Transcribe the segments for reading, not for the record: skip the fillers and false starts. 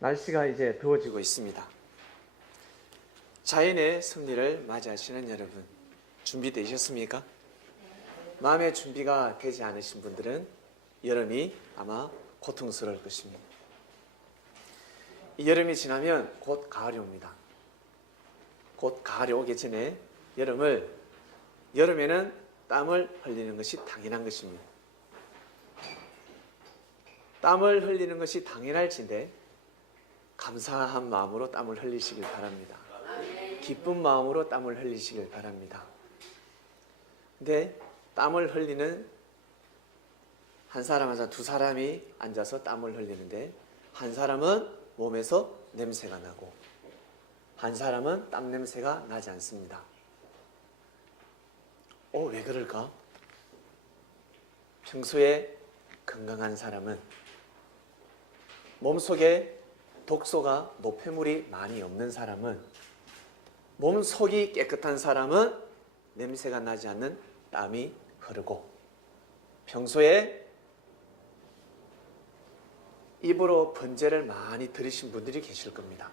날씨가 이제 더워지고 있습니다. 자연의 섭리를 맞이하시는 여러분, 준비되셨습니까? 마음의 준비가 되지 않으신 분들은 여름이 아마 고통스러울 것입니다. 이 여름이 지나면 곧 가을이 옵니다. 곧 가을이 오기 전에 여름에는 땀을 흘리는 것이 당연한 것입니다. 땀을 흘리는 것이 당연할진데 감사한 마음으로 땀을 흘리시길 바랍니다. 기쁜 마음으로 땀을 흘리시길 바랍니다. 근데 땀을 흘리는 한 사람 앉아 두 사람이 앉아서 땀을 흘리는데 한 사람은 몸에서 냄새가 나고 한 사람은 땀 냄새가 나지 않습니다. 왜 그럴까? 평소에 건강한 사람은 몸속에 독소가 노폐물이 많이 없는 사람은 몸속이 깨끗한 사람은 냄새가 나지 않는 땀이 흐르고 평소에 입으로 번제를 많이 들으신 분들이 계실 겁니다.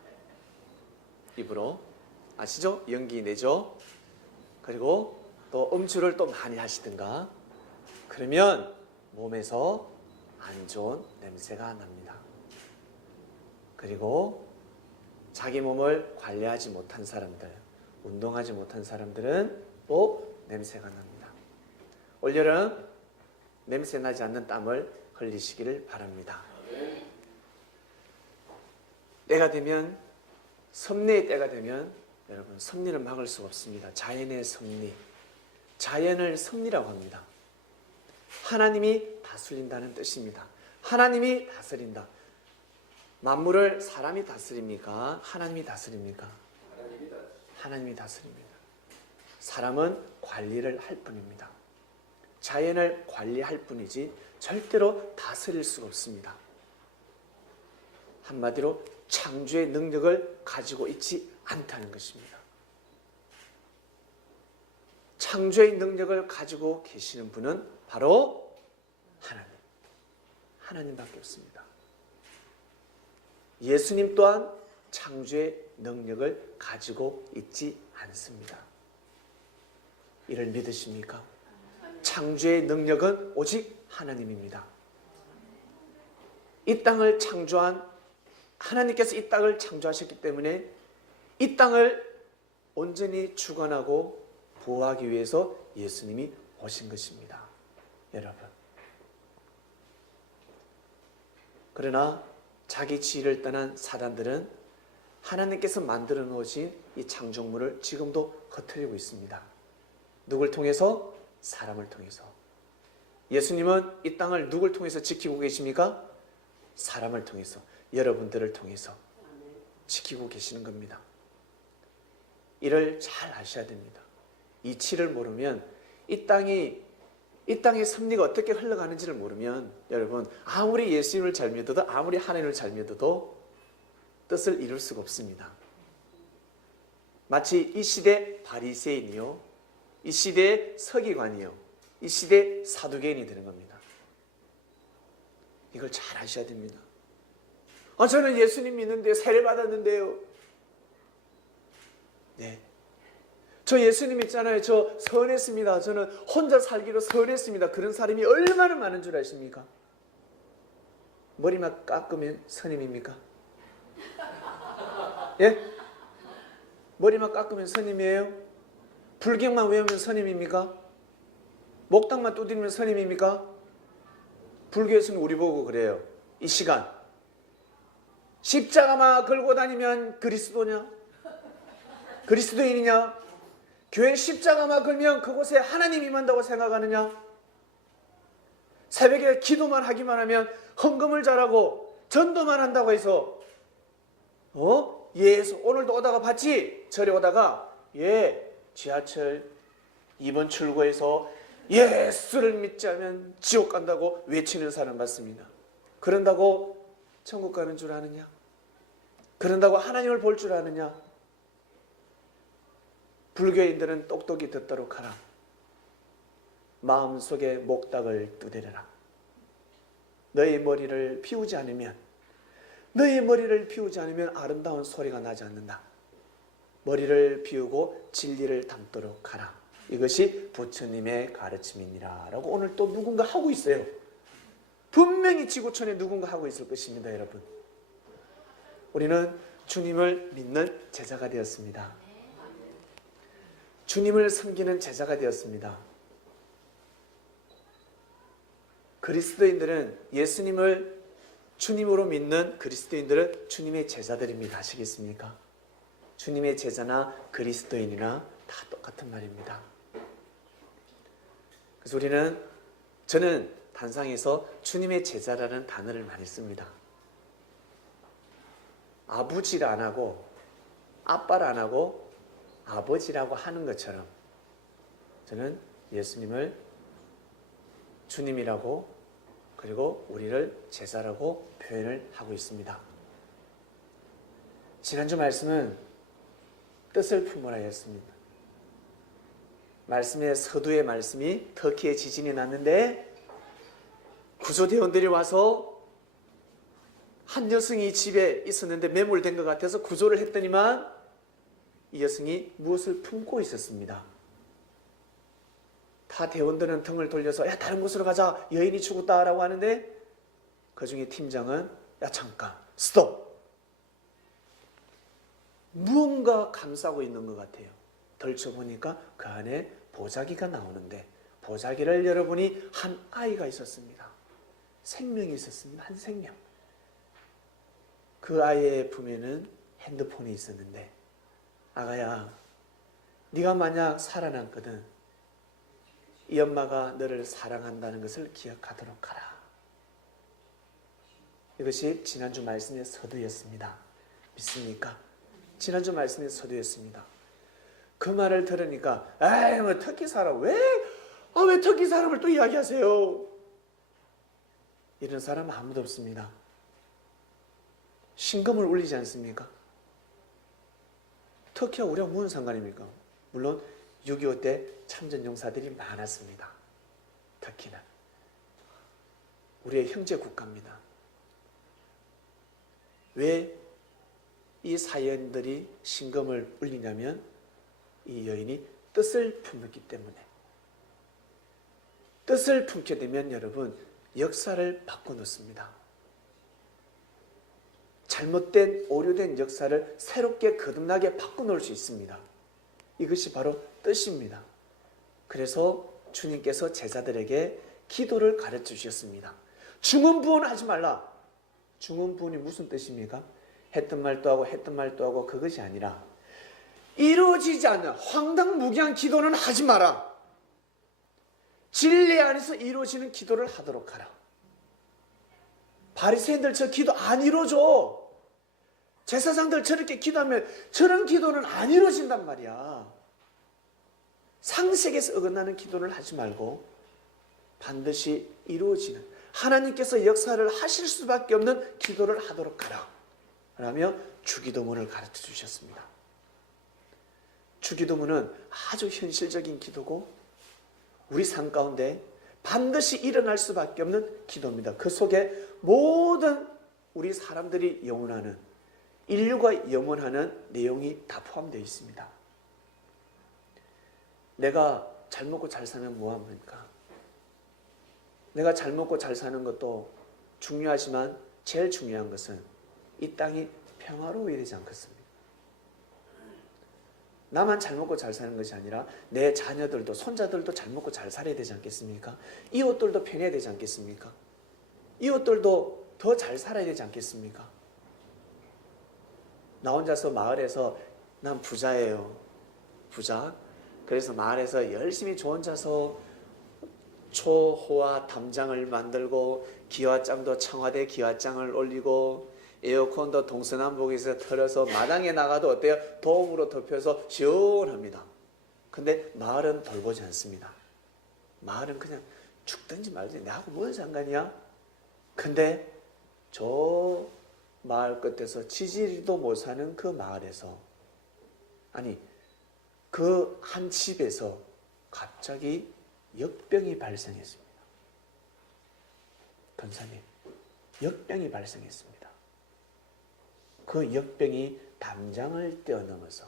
입으로 아시죠? 연기 내죠? 그리고 또 음주를 또 많이 하시든가 그러면 몸에서 안 좋은 냄새가 납니다. 그리고 자기 몸을 관리하지 못한 사람들, 운동하지 못한 사람들은 또 냄새가 납니다. 올여름 냄새 나지 않는 땀을 흘리시기를 바랍니다. 때가 되면, 섭리의 때가 되면 여러분 섭리를 막을 수가 없습니다. 자연의 섭리, 자연을 섭리라고 합니다. 하나님이 다스린다는 뜻입니다. 하나님이 다스린다. 만물을 사람이 다스립니까? 하나님이 다스립니까? 하나님이 다스립니다. 사람은 관리를 할 뿐입니다. 자연을 관리할 뿐이지 절대로 다스릴 수가 없습니다. 한마디로 창조의 능력을 가지고 있지 않다는 것입니다. 창조의 능력을 가지고 계시는 분은 바로 하나님밖에 없습니다. 예수님 또한 창조의 능력을 가지고 있지 않습니다. 이를 믿으십니까? 창조의 능력은 오직 하나님입니다. 이 땅을 창조한 하나님께서 이 땅을 창조하셨기 때문에 이 땅을 온전히 주관하고 보호하기 위해서 예수님이 오신 것입니다. 여러분. 그러나 자기 지위를 떠난 사단들은 하나님께서 만들어 놓으신 이 창조물을 지금도 흩트리고 있습니다. 누굴 통해서? 사람을 통해서. 예수님은 이 땅을 누굴 통해서 지키고 계십니까? 사람을 통해서, 여러분들을 통해서 지키고 계시는 겁니다. 이를 잘 아셔야 됩니다. 이치를 모르면 이 땅의 섭리가 어떻게 흘러가는지를 모르면 여러분 아무리 예수님을 잘 믿어도 아무리 하나님을 잘 믿어도 뜻을 이룰 수가 없습니다. 마치 이 시대 바리새인이요, 이 시대의 서기관이요, 이 시대 사두개인이 되는 겁니다. 이걸 잘 아셔야 됩니다. 저는 예수님 믿는데 세례 받았는데요. 네. 저 예수님 있잖아요. 저 선했습니다. 저는 혼자 살기로 선했습니다. 그런 사람이 얼마나 많은 줄 아십니까? 머리만 깎으면 선임입니까? 예? 머리만 깎으면 선임이에요? 불경만 외우면 선임입니까? 목당만 두드리면 선임입니까? 불교에서는 우리 보고 그래요. 이 시간 십자가만 걸고 다니면 그리스도냐? 그리스도인이냐? 교회 십자가만 걸면 그곳에 하나님이 임한다고 생각하느냐? 새벽에 기도만 하기만 하면 헌금을 잘하고 전도만 한다고 해서 예수 오늘도 오다가 봤지? 절에 오다가 지하철 2번 출구에서 예수를 믿지 않으면 지옥 간다고 외치는 사람 봤습니다. 그런다고 천국 가는 줄 아느냐? 그런다고 하나님을 볼 줄 아느냐? 불교인들은 똑똑히 듣도록 하라. 마음속에 목닥을 두드려라. 너의 머리를 비우지 않으면 너의 머리를 비우지 않으면 아름다운 소리가 나지 않는다. 머리를 비우고 진리를 담도록 하라. 이것이 부처님의 가르침이니라 라고 오늘 또 누군가 하고 있어요. 분명히 지구촌에 누군가 하고 있을 것입니다. 여러분, 우리는 주님을 믿는 제자가 되었습니다. 주님을 섬기는 제자가 되었습니다. 그리스도인들은 예수님을 주님으로 믿는 그리스도인들은 주님의 제자들입니다. 아시겠습니까? 주님의 제자나 그리스도인이나 다 똑같은 말입니다. 그래서 저는 단상에서 주님의 제자라는 단어를 많이 씁니다. 아버지를 안 하고 아빠를 안 하고 아버지라고 하는 것처럼 저는 예수님을 주님이라고 그리고 우리를 제자라고 표현을 하고 있습니다. 지난주 말씀은 뜻을 품으라였습니다. 말씀의 서두의 말씀이 터키에 지진이 났는데 구조대원들이 와서 한 여성이 집에 있었는데 매몰된 것 같아서 구조를 했더니만 이 여성이 무엇을 품고 있었습니다. 다 대원들은 등을 돌려서 야 다른 곳으로 가자, 여인이 죽었다라고 하는데 그 중에 팀장은 야 잠깐 스톱, 무언가 감싸고 있는 것 같아요. 덜쳐보니까 그 안에 보자기가 나오는데 보자기를 열어보니 한 아이가 있었습니다. 생명이 있었습니다. 한 생명. 그 아이의 품에는 핸드폰이 있었는데 아가야, 네가 만약 살아남거든 이 엄마가 너를 사랑한다는 것을 기억하도록 하라. 이것이 지난주 말씀의 서두였습니다. 믿습니까? 지난주 말씀의 서두였습니다. 그 말을 들으니까 에이 뭐 터키 사람 왜 터키 사람을 또 이야기하세요? 이런 사람 아무도 없습니다. 신금을 울리지 않습니까? 터키와 우리가 무슨 상관입니까? 물론 6.25 때 참전용사들이 많았습니다. 터키는 우리의 형제 국가입니다. 왜 이 사연들이 신금을 울리냐면 이 여인이 뜻을 품었기 때문에. 뜻을 품게 되면 여러분 역사를 바꿔놓습니다. 잘못된 오류된 역사를 새롭게 거듭나게 바꿔놓을 수 있습니다. 이것이 바로 뜻입니다. 그래서 주님께서 제자들에게 기도를 가르쳐 주셨습니다. 중언부언하지 말라. 중언부언이 무슨 뜻입니까? 했던 말도 하고 했던 말도 하고 그것이 아니라 이루어지지 않는 황당무계한 기도는 하지 마라. 진리 안에서 이루어지는 기도를 하도록 하라. 바리새인들 저 기도 안 이루어져. 제사장들 저렇게 기도하면 저런 기도는 안 이루어진단 말이야. 상식에서 어긋나는 기도를 하지 말고 반드시 이루어지는 하나님께서 역사를 하실 수밖에 없는 기도를 하도록 하라 라며 주기도문을 가르쳐 주셨습니다. 주기도문은 아주 현실적인 기도고 우리 삶 가운데 반드시 일어날 수밖에 없는 기도입니다. 그 속에 모든 우리 사람들이 영원하는 인류가 영원하는 내용이 다 포함되어 있습니다. 내가 잘 먹고 잘 사면 뭐합니까? 내가 잘 먹고 잘 사는 것도 중요하지만 제일 중요한 것은 이 땅이 평화로워야 되지 않겠습니까? 나만 잘 먹고 잘 사는 것이 아니라 내 자녀들도 손자들도 잘 먹고 잘 살아야 되지 않겠습니까? 이웃들도 편해야 되지 않겠습니까? 이웃들도 더 잘 살아야 되지 않겠습니까? 나 혼자서 마을에서 난 부자예요. 부자. 그래서 마을에서 열심히 저 혼자서 초호화 담장을 만들고 기와장도 청와대 기와장을 올리고 에어컨도 동서남북에서 틀어서 마당에 나가도 어때요? 도움으로 덮여서 시원합니다. 근데 마을은 돌보지 않습니다. 마을은 그냥 죽든지 말든지 나하고 뭔 상관이야? 근데 저 마을 끝에서 지지리도 못 사는 그 마을에서 아니 그 한 집에서 갑자기 역병이 발생했습니다. 권사님, 역병이 발생했습니다. 그 역병이 담장을 뛰어넘어서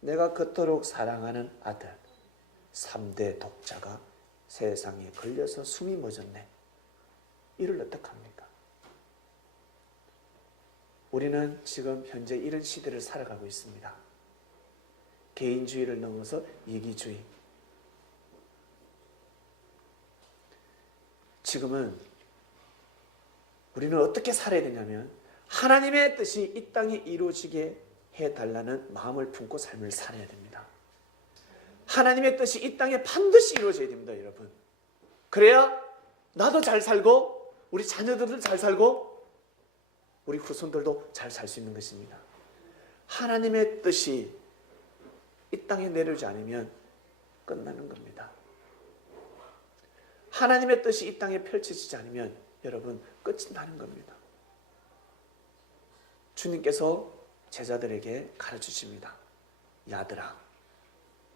내가 그토록 사랑하는 아들 3대 독자가 세상에 걸려서 숨이 멎었네. 이를 어떡합니까? 우리는 지금 현재 이런 시대를 살아가고 있습니다. 개인주의를 넘어서 이기주의. 지금은 우리는 어떻게 살아야 되냐면 하나님의 뜻이 이 땅에 이루어지게 해달라는 마음을 품고 삶을 살아야 됩니다. 하나님의 뜻이 이 땅에 반드시 이루어져야 됩니다, 여러분. 그래야 나도 잘 살고 우리 자녀들도 잘 살고 우리 후손들도 잘 살 수 있는 것입니다. 하나님의 뜻이 이 땅에 내려오지 않으면 끝나는 겁니다. 하나님의 뜻이 이 땅에 펼쳐지지 않으면 여러분 끝이 나는 겁니다. 주님께서 제자들에게 가르치십니다. 야들아,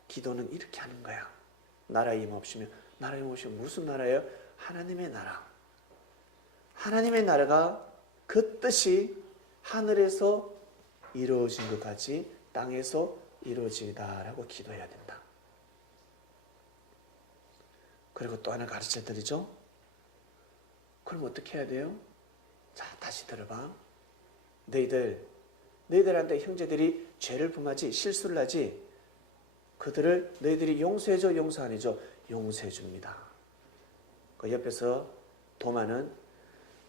기도는 이렇게 하는 거야. 나라 임없으면, 나라 임없으면 무슨 나라예요? 하나님의 나라. 하나님의 나라가 그 뜻이 하늘에서 이루어진 것 같이 땅에서 이루어지다라고 기도해야 된다. 그리고 또 하나 가르쳐 드리죠. 그럼 어떻게 해야 돼요? 자, 다시 들어봐. 너희들한테 형제들이 죄를 범하지, 실수를 하지, 그들을 너희들이 용서해줘, 용서 안 해줘? 용서해 줍니다. 그 옆에서 도마는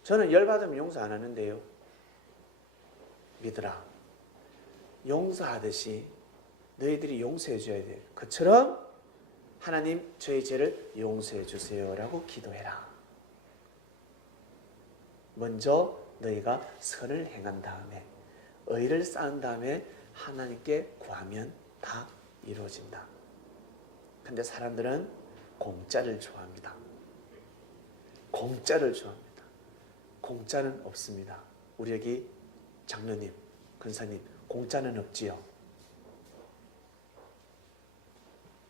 저는 열받으면 용서 안 하는데요. 믿으라. 용서하듯이 너희들이 용서해 줘야 돼. 그처럼 하나님 저희 죄를 용서해 주세요라고 기도해라. 먼저 너희가 선을 행한 다음에 의를 쌓은 다음에 하나님께 구하면 다 이루어진다. 근데 사람들은 공짜를 좋아합니다. 공짜를 좋아합니다. 공짜는 없습니다. 우리 여기 장로님, 근사님, 공짜는 없지요.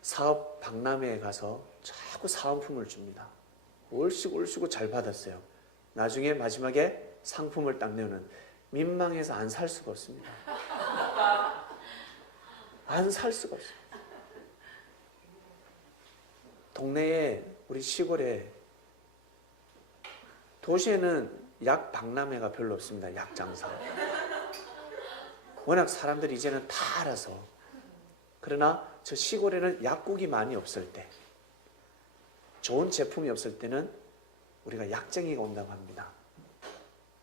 사업 박람회에 가서 자꾸 사은품을 줍니다. 얼씨구 잘 받았어요. 나중에 마지막에 상품을 딱 내오는, 민망해서 안 살 수가 없습니다. 안 살 수가 없어요. 동네에, 우리 시골에, 도시에는 약 박람회가 별로 없습니다. 약 장사. 워낙 사람들이 이제는 다 알아서. 그러나 저 시골에는 약국이 많이 없을 때, 좋은 제품이 없을 때는 우리가 약쟁이가 온다고 합니다.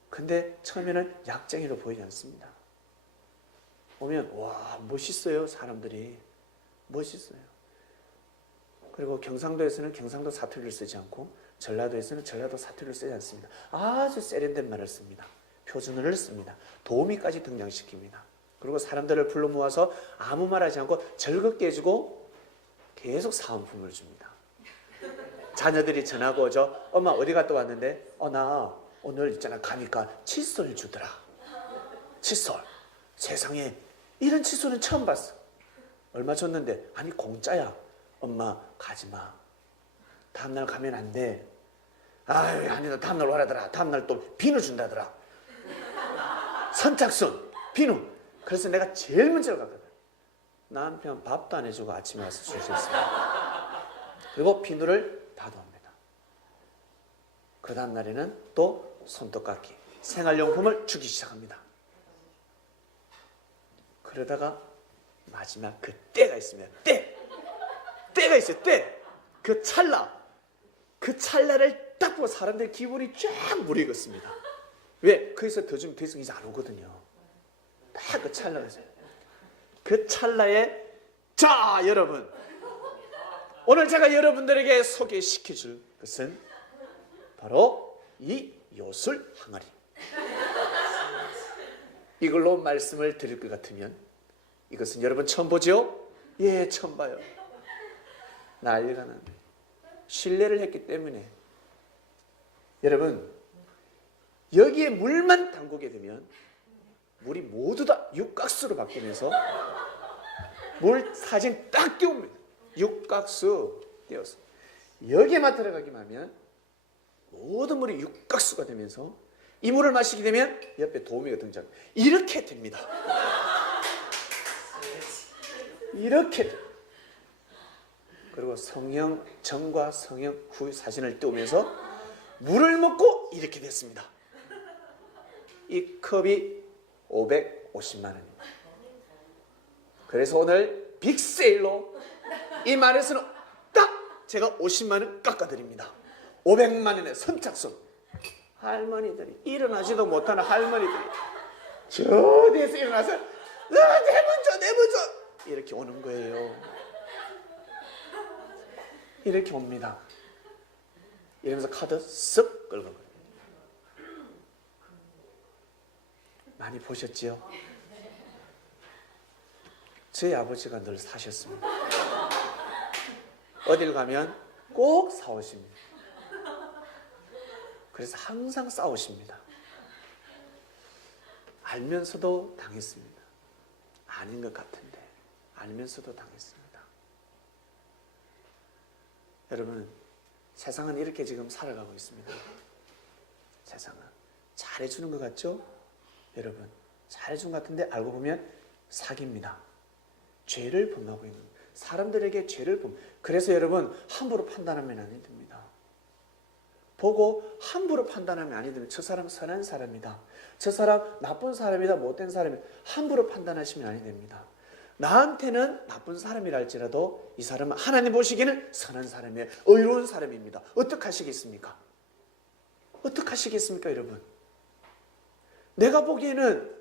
근데 처음에는 약쟁이로 보이지 않습니다. 오면 와, 멋있어요. 사람들이 멋있어요. 그리고 경상도에서는 경상도 사투리를 쓰지 않고 전라도에서는 전라도 사투리를 쓰지 않습니다. 아주 세련된 말을 씁니다. 표준어를 씁니다. 도우미까지 등장시킵니다. 그리고 사람들을 불러 모아서 아무 말 하지 않고 즐겁게 해주고 계속 사은품을 줍니다. 자녀들이 전화가 오죠. 엄마 어디 갔다 왔는데? 나 오늘 있잖아 가니까 칫솔 주더라. 칫솔. 세상에 이런 칫솔은 처음 봤어. 얼마 줬는데? 아니 공짜야. 엄마 가지마. 다음날 가면 안 돼. 아유 아니다. 다음날 와라더라. 다음날 또 비누 준다더라. 선착순 비누. 그래서 내가 제일 먼저 갔거든. 남편 밥도 안 해주고 아침에 와서 줄 수 있어요. 그리고 비누를 받아옵니다. 그 다음 날에는 또 손톱깎이, 생활용품을 주기 시작합니다. 그러다가 마지막 그 때가 있습니다. 때가 있어요. 때. 그 찰나를 딱 보고 사람들의 기분이 쫙 무르익었습니다. 왜? 거기서 더 주면 더 이상 이제 안 오거든요. 딱 그 찰나가 있어요. 그 찰나에 자 여러분, 오늘 제가 여러분들에게 소개시켜 줄 것은 바로 이 요술 항아리. 이걸로 말씀을 드릴 것 같으면 이것은 여러분 처음 보죠? 예, 처음 봐요. 난리가 납니다. 신뢰를 했기 때문에. 여러분, 여기에 물만 담그게 되면 물이 모두 다 육각수로 바뀌면서 물 사진 딱 띄웁니다. 육각수 띄워서 여기에만 들어가기만 하면 모든 물이 육각수가 되면서 이 물을 마시게 되면 옆에 도우미가 등장. 이렇게 됩니다. 이렇게. 그리고 성령 전과 성령 후 사진을 띄우면서 물을 먹고 이렇게 됐습니다. 이 컵이 550만 원입니다. 그래서 오늘 빅세일로 이 말에서는 딱 제가 50만 원 깎아드립니다. 500만 원의 선착순. 할머니들이, 일어나지도 못하는 할머니들이 저 뒤에서 일어나서 내문 줘 이렇게 오는 거예요. 이렇게 옵니다. 이러면서 카드 쓱 긁은 거예요. 많이 보셨지요? 저희 아버지가 늘 사셨습니다. 어딜 가면 꼭 사오십니다. 그래서 항상 싸우십니다. 알면서도 당했습니다. 아닌 것 같은데 알면서도 당했습니다. 여러분, 세상은 이렇게 지금 살아가고 있습니다. 세상은 잘해주는 것 같죠? 여러분, 잘해준 것 같은데 알고 보면 사기입니다. 죄를 범하고 있는, 사람들에게 죄를 범. 그래서 여러분, 함부로 판단하면 안 됩니다. 보고 함부로 판단하면 안 됩니다. 저 사람 선한 사람이다, 저 사람 나쁜 사람이다, 못된 사람이다, 함부로 판단하시면 안 됩니다. 나한테는 나쁜 사람이라 할지라도 이 사람은 하나님 보시기에는 선한 사람이에요. 의로운 사람입니다. 어떻게 하시겠습니까? 어떻게 하시겠습니까, 여러분? 내가 보기에는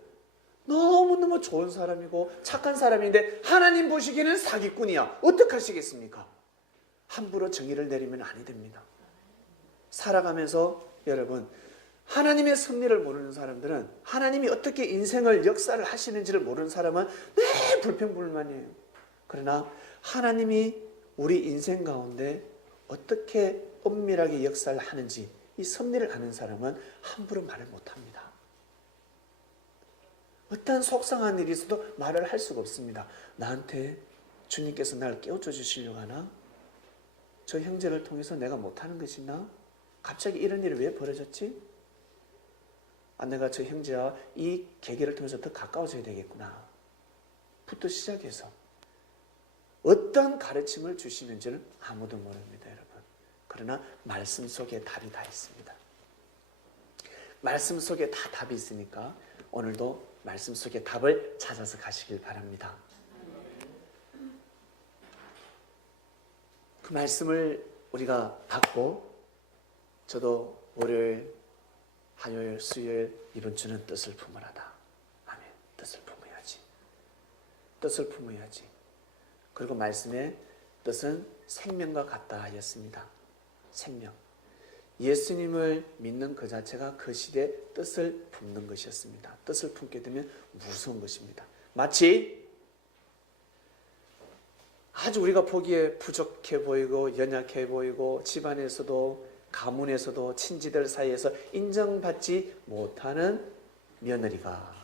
너무너무 좋은 사람이고 착한 사람인데 하나님 보시기에는 사기꾼이야. 어떻게 하시겠습니까? 함부로 정의를 내리면 아니 됩니다. 살아가면서 여러분, 하나님의 섭리를 모르는 사람들은, 하나님이 어떻게 인생을 역사를 하시는지를 모르는 사람은 늘 불평불만이에요. 그러나 하나님이 우리 인생 가운데 어떻게 엄밀하게 역사를 하는지 이 섭리를 아는 사람은 함부로 말을 못합니다. 어떠한 속상한 일이 있어도 말을 할 수가 없습니다. 나한테 주님께서 나를 깨우쳐 주시려고 하나? 저 형제를 통해서 내가 못하는 것이 있나? 갑자기 이런 일이 왜 벌어졌지? 내가 저 형제와 이 계기를 통해서 더 가까워져야 되겠구나 부터 시작해서 어떤 가르침을 주시는지는 아무도 모릅니다, 여러분. 그러나 말씀 속에 답이 다 있습니다. 말씀 속에 다 답이 있으니까 오늘도 말씀 속에 답을 찾아서 가시길 바랍니다. 그 말씀을 우리가 받고, 저도 월요일, 화요일, 수요일 이번 주는 뜻을 품으라다. 아멘. 뜻을 품어야지. 뜻을 품어야지. 그리고 말씀의 뜻은 생명과 같다 하였습니다. 생명. 예수님을 믿는 그 자체가 그 시대의 뜻을 품는 것이었습니다. 뜻을 품게 되면 무서운 것입니다. 마치 아주 우리가 보기에 부족해 보이고 연약해 보이고 집안에서도 가문에서도 친지들 사이에서 인정받지 못하는 며느리가,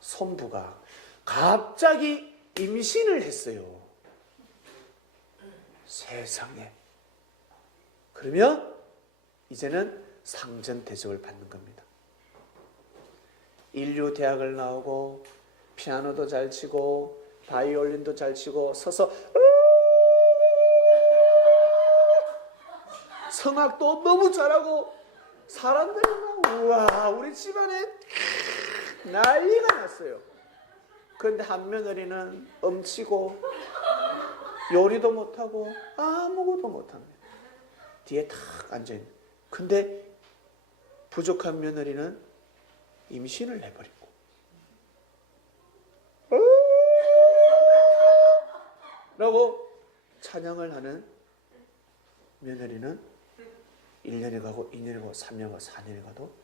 손부가 갑자기 임신을 했어요. 세상에. 그러면 이제는 상전대접을 받는 겁니다. 인류대학을 나오고 피아노도 잘 치고 바이올린도 잘 치고 서서 성악도 너무 잘하고 사람들이 막 우와 우리 집안에 난리가 났어요. 그런데 한 며느리는 엄치고 요리도 못하고 아무것도 못합니다. 뒤에 탁 앉아있는. 근데 부족한 며느리는 임신을 해버리고 라고 찬양을 하는 며느리는 1년이 가고 2년이 가고 3년이 가고 4년이 가도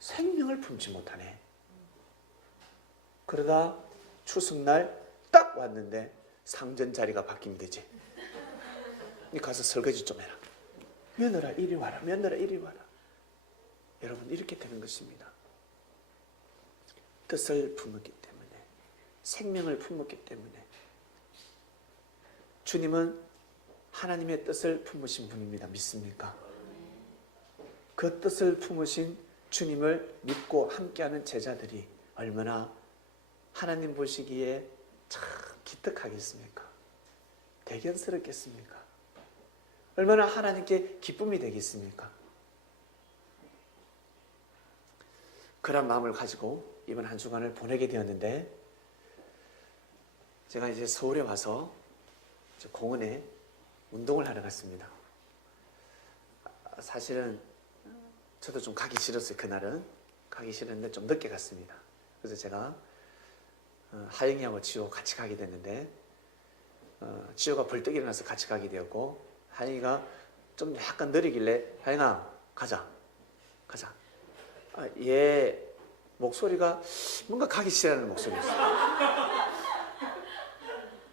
생명을 품지 못하네. 그러다 추석날 딱 왔는데 상전 자리가 바뀌면 되지. 니 가서 설거지 좀 해라. 며느라 이리 와라. 며느라 이리 와라. 여러분 이렇게 되는 것입니다. 뜻을 품었기 때문에, 생명을 품었기 때문에. 주님은 하나님의 뜻을 품으신 분입니다. 믿습니까? 그 뜻을 품으신 주님을 믿고 함께하는 제자들이 얼마나 하나님 보시기에 참 기특하겠습니까? 대견스럽겠습니까? 얼마나 하나님께 기쁨이 되겠습니까? 그런 마음을 가지고 이번 한 주간을 보내게 되었는데, 제가 이제 서울에 와서 공원에 운동을 하러 갔습니다. 사실은 저도 좀 가기 싫었어요. 그날은 가기 싫었는데 좀 늦게 갔습니다. 그래서 제가 하영이하고 지호 같이 가게 됐는데, 지호가 벌떡 일어나서 같이 가게 되었고, 하영이가 좀 약간 느리길래 하영아 가자. 얘 목소리가 뭔가 가기 싫어하는 목소리였어요.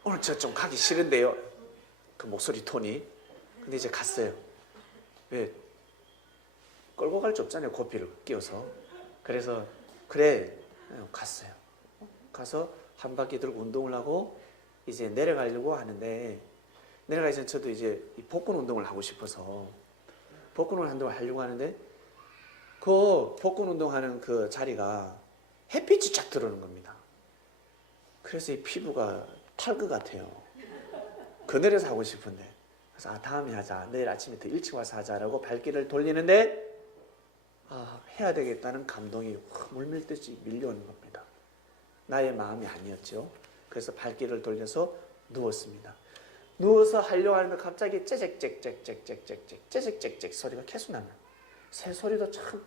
오늘 저 좀 가기 싫은데요, 그 목소리 톤이. 근데 이제 갔어요. 왜? 끌고 갈 수 없잖아요, 고삐를 끼워서. 그래서 그래 갔어요. 가서 한 바퀴 돌고 운동을 하고 이제 내려가려고 하는데, 내려가기 전에 저도 이제 복근 운동을 하고 싶어서 복근 운동을 하려고 하는데, 그 복근 운동하는 그 자리가 햇빛이 쫙 들어오는 겁니다. 그래서 이 피부가 탈 것 같아요. 그늘에서 하고 싶은데. 그래서 다음에 하자, 내일 아침에 더 일찍 와서 하자라고 발길을 돌리는데, 해야 되겠다는 감동이 물밀듯이 밀려오는 겁니다. 나의 마음이 아니었죠. 그래서 발길을 돌려서 누웠습니다. 누워서 하려고 하는데 갑자기 짹짹짹짹짹짹짹짹짹 소리가 계속 나는, 새 소리도 참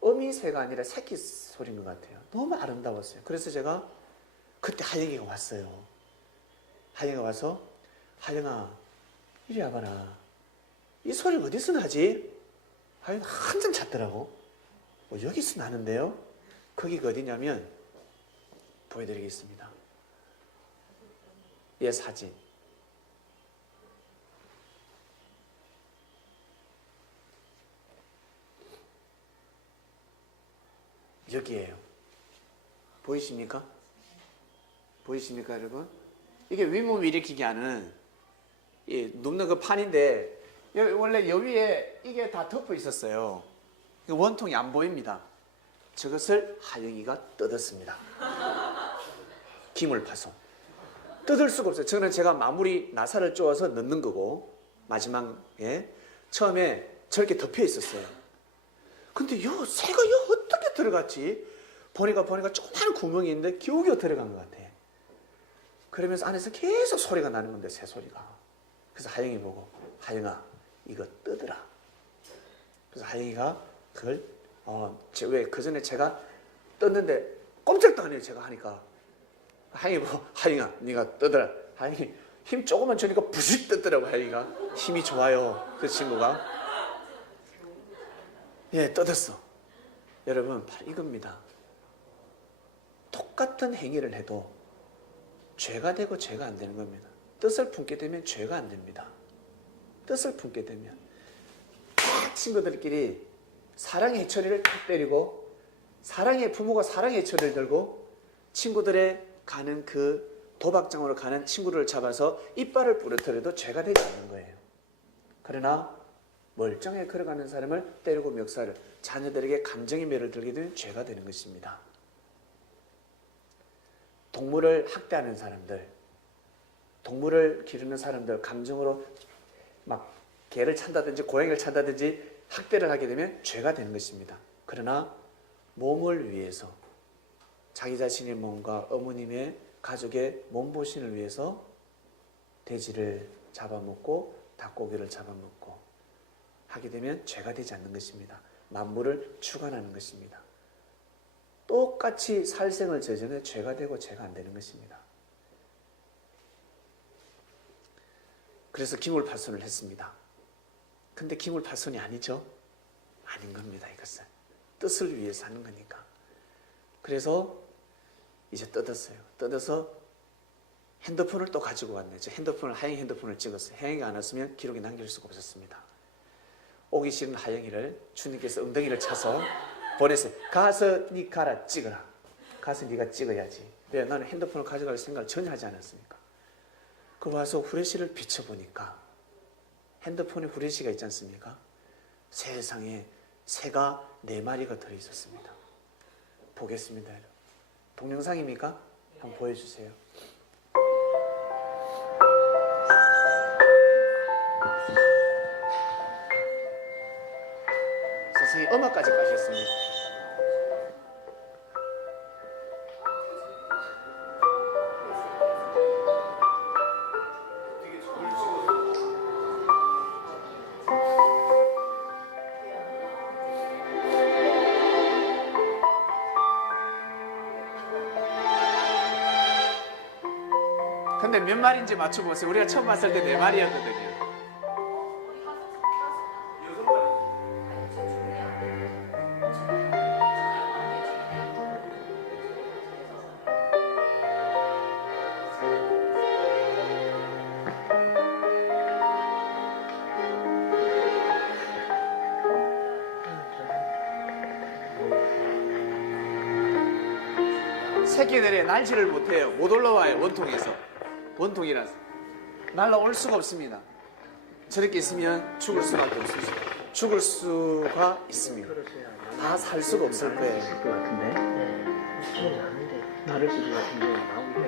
어미새가 아니라 새끼 소리인 것 같아요. 너무 아름다웠어요. 그래서 제가 그때 하영이가 왔어요. 하영이가 와서 하영아 이리 와봐라, 이 소리 어디서 나지? 하영이가 한참 잤더라고. 여기서 나는데요? 거기가 어디냐면 보여드리겠습니다. 얘 사진. 여기에요. 보이십니까? 보이십니까 여러분? 이게 윗몸 일으키기 하는 눕는 그 판인데, 원래 여기에 이게 다 덮어 있었어요. 원통이 안 보입니다. 저것을 하영이가 뜯었습니다. 기물파손. 뜯을 수가 없어요. 저는 제가 마무리 나사를 쪼아서 넣는 거고, 마지막에 처음에 저렇게 덮여 있었어요. 근데 새가 어떻게 들어갔지? 보니까 조그마한 구멍이 있는데 겨우겨우 들어간 것 같아. 그러면서 안에서 계속 소리가 나는 건데, 새 소리가. 그래서 하영이 보고 하영아 이거 뜯으라. 그래서 하영이가 그걸 왜 그전에 제가 떴는데 꼼짝도 안 해요. 제가 하니까 하영이 보고 하영아 네가 뜯으라. 하영이 힘 조금만 주니까 부식 뜯더라고. 하영이가 힘이 좋아요, 그 친구가. 뜯었어. 여러분 바로 이겁니다. 똑같은 행위를 해도 죄가 되고 죄가 안 되는 겁니다. 뜻을 품게 되면 죄가 안 됩니다. 뜻을 품게 되면 친구들끼리 사랑의 해초리를 탁 때리고, 부모가 사랑의 해초리를 들고 친구들의 가는 그 도박장으로 가는 친구를 잡아서 이빨을 부러뜨려도 죄가 되지 않는 거예요. 그러나 멀쩡하게 걸어가는 사람을 때리고 멱살을, 자녀들에게 감정의 매를 들게 되면 죄가 되는 것입니다. 동물을 학대하는 사람들, 동물을 기르는 사람들, 감정으로 막 개를 찬다든지 고양이를 찬다든지 학대를 하게 되면 죄가 되는 것입니다. 그러나 몸을 위해서, 자기 자신의 몸과 어머님의 가족의 몸보신을 위해서 돼지를 잡아먹고 닭고기를 잡아먹고 하게 되면 죄가 되지 않는 것입니다. 만물을 주관하는 것입니다. 똑같이 살생을 저지르면 죄가 되고 죄가 안 되는 것입니다. 그래서 기물파손을 했습니다. 근데 기물파손이 아니죠? 아닌 겁니다. 이것은 뜻을 위해서 하는 거니까. 그래서 이제 뜯었어요. 뜯어서 핸드폰을 또 가지고 왔네요. 하영이 핸드폰을 찍었어요. 하영이가 안 왔으면 기록에 남길 수가 없었습니다. 오기 싫은 하영이를 주님께서 엉덩이를 차서 보냈어요. 가서 네 가라 찍어라. 가서 네가 찍어야지. 왜? 나는 핸드폰을 가져갈 생각을 전혀 하지 않았으니까. 그 와서 후레쉬를 비춰보니까 핸드폰에 후레쉬가 있지 않습니까? 세상에 새가 4마리가 들어있었습니다. 보겠습니다. 여러분. 동영상입니까? 한번 보여주세요. 선생님 음악까지 까셨습니다. 근데 몇 마리인지 맞춰보세요. 우리가 처음 봤을 때 4마리였거든요. 새끼들이 날지를 못해요. 못 올라와요. 원통에서. 원통이라서 날아올 수가 없습니다. 저렇게 있으면 죽을 수밖에 없습니다. 죽을 수가 있습니다. 다 살 수가 없을 거예요.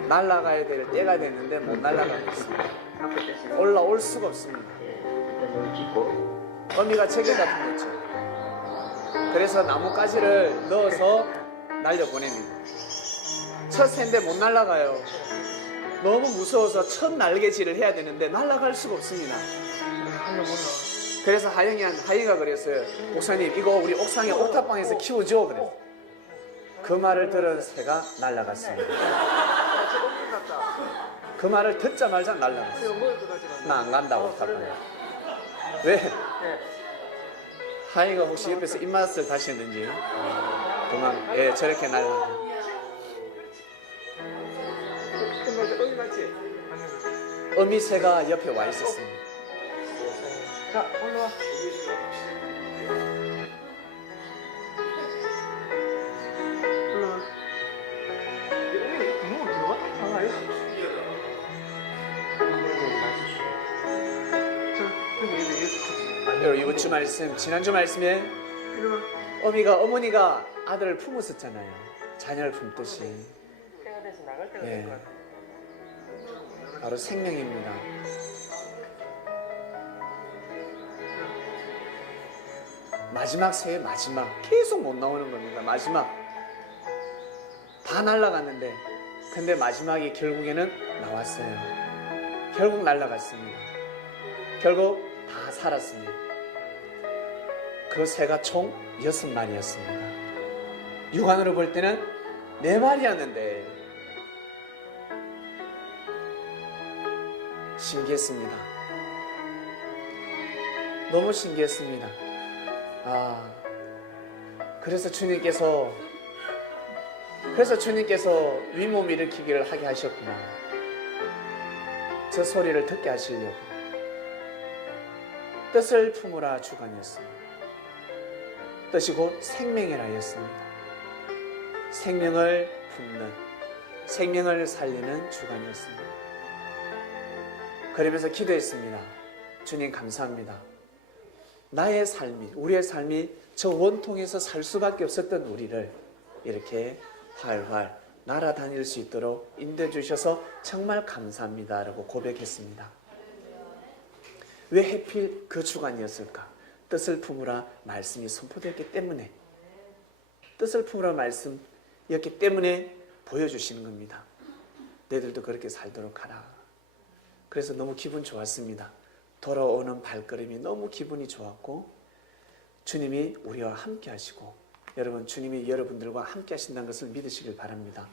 날아가야 될 때가 됐는데 못 날아가고 있습니다. 올라올 수가 없습니다. 어미가 체계 같은 거죠. 그래서 나뭇가지를 넣어서 날려보냅니다. 첫 새인데 못 날아가요. 너무 무서워서 첫 날개질을 해야 되는데 날아갈 수가 없습니다. 그래서 하영이가 그랬어요. 목사님 이거 우리 옥상에 옥탑방에서 키우죠. 그랬어요. 그 말을 들은 새가 날아갔습니다. 그 말을 듣자마자 날아갔어요. 나 안 간다 옥탑방에. 왜? 하영이가 혹시 옆에서 입맛을 다시했는지 도망 저렇게 날아가요. 어미새가 옆에 와 있었습니다. 자, 올라와. 올라와. 구멍을 들어가? 나와요? 여러분, 이번 주 말씀, 지난주 말씀에 어머니가 아들을 품었었잖아요. 자녀를 품듯이. 예. 바로 생명입니다. 마지막 새의 마지막 계속 못 나오는 겁니다. 마지막 다 날아갔는데 근데 마지막이 결국에는 나왔어요. 결국 날아갔습니다. 결국 다 살았습니다. 그 새가 총 6마리였습니다. 육안으로 볼 때는 4마리였는데 신기했습니다. 너무 신기했습니다. 그래서 주님께서 윗몸 일으키기를 하게 하셨구나. 저 소리를 듣게 하시려고. 뜻을 품으라 주관이었습니다. 뜻이 곧 생명이라 하였습니다. 생명을 품는, 생명을 살리는 주관이었습니다. 그러면서 기도했습니다. 주님 감사합니다. 나의 삶이, 우리의 삶이 저 원통에서 살 수밖에 없었던 우리를 이렇게 활활 날아다닐 수 있도록 인도해 주셔서 정말 감사합니다 라고 고백했습니다. 왜 하필 그 주간이었을까? 뜻을 품으라 말씀이 선포되었기 때문에, 뜻을 품으라 말씀이었기 때문에 보여주시는 겁니다. 너희들도 그렇게 살도록 하라. 그래서 너무 기분 좋았습니다. 돌아오는 발걸음이 너무 기분이 좋았고, 주님이 우리와 함께 하시고, 여러분 주님이 여러분들과 함께 하신다는 것을 믿으시길 바랍니다.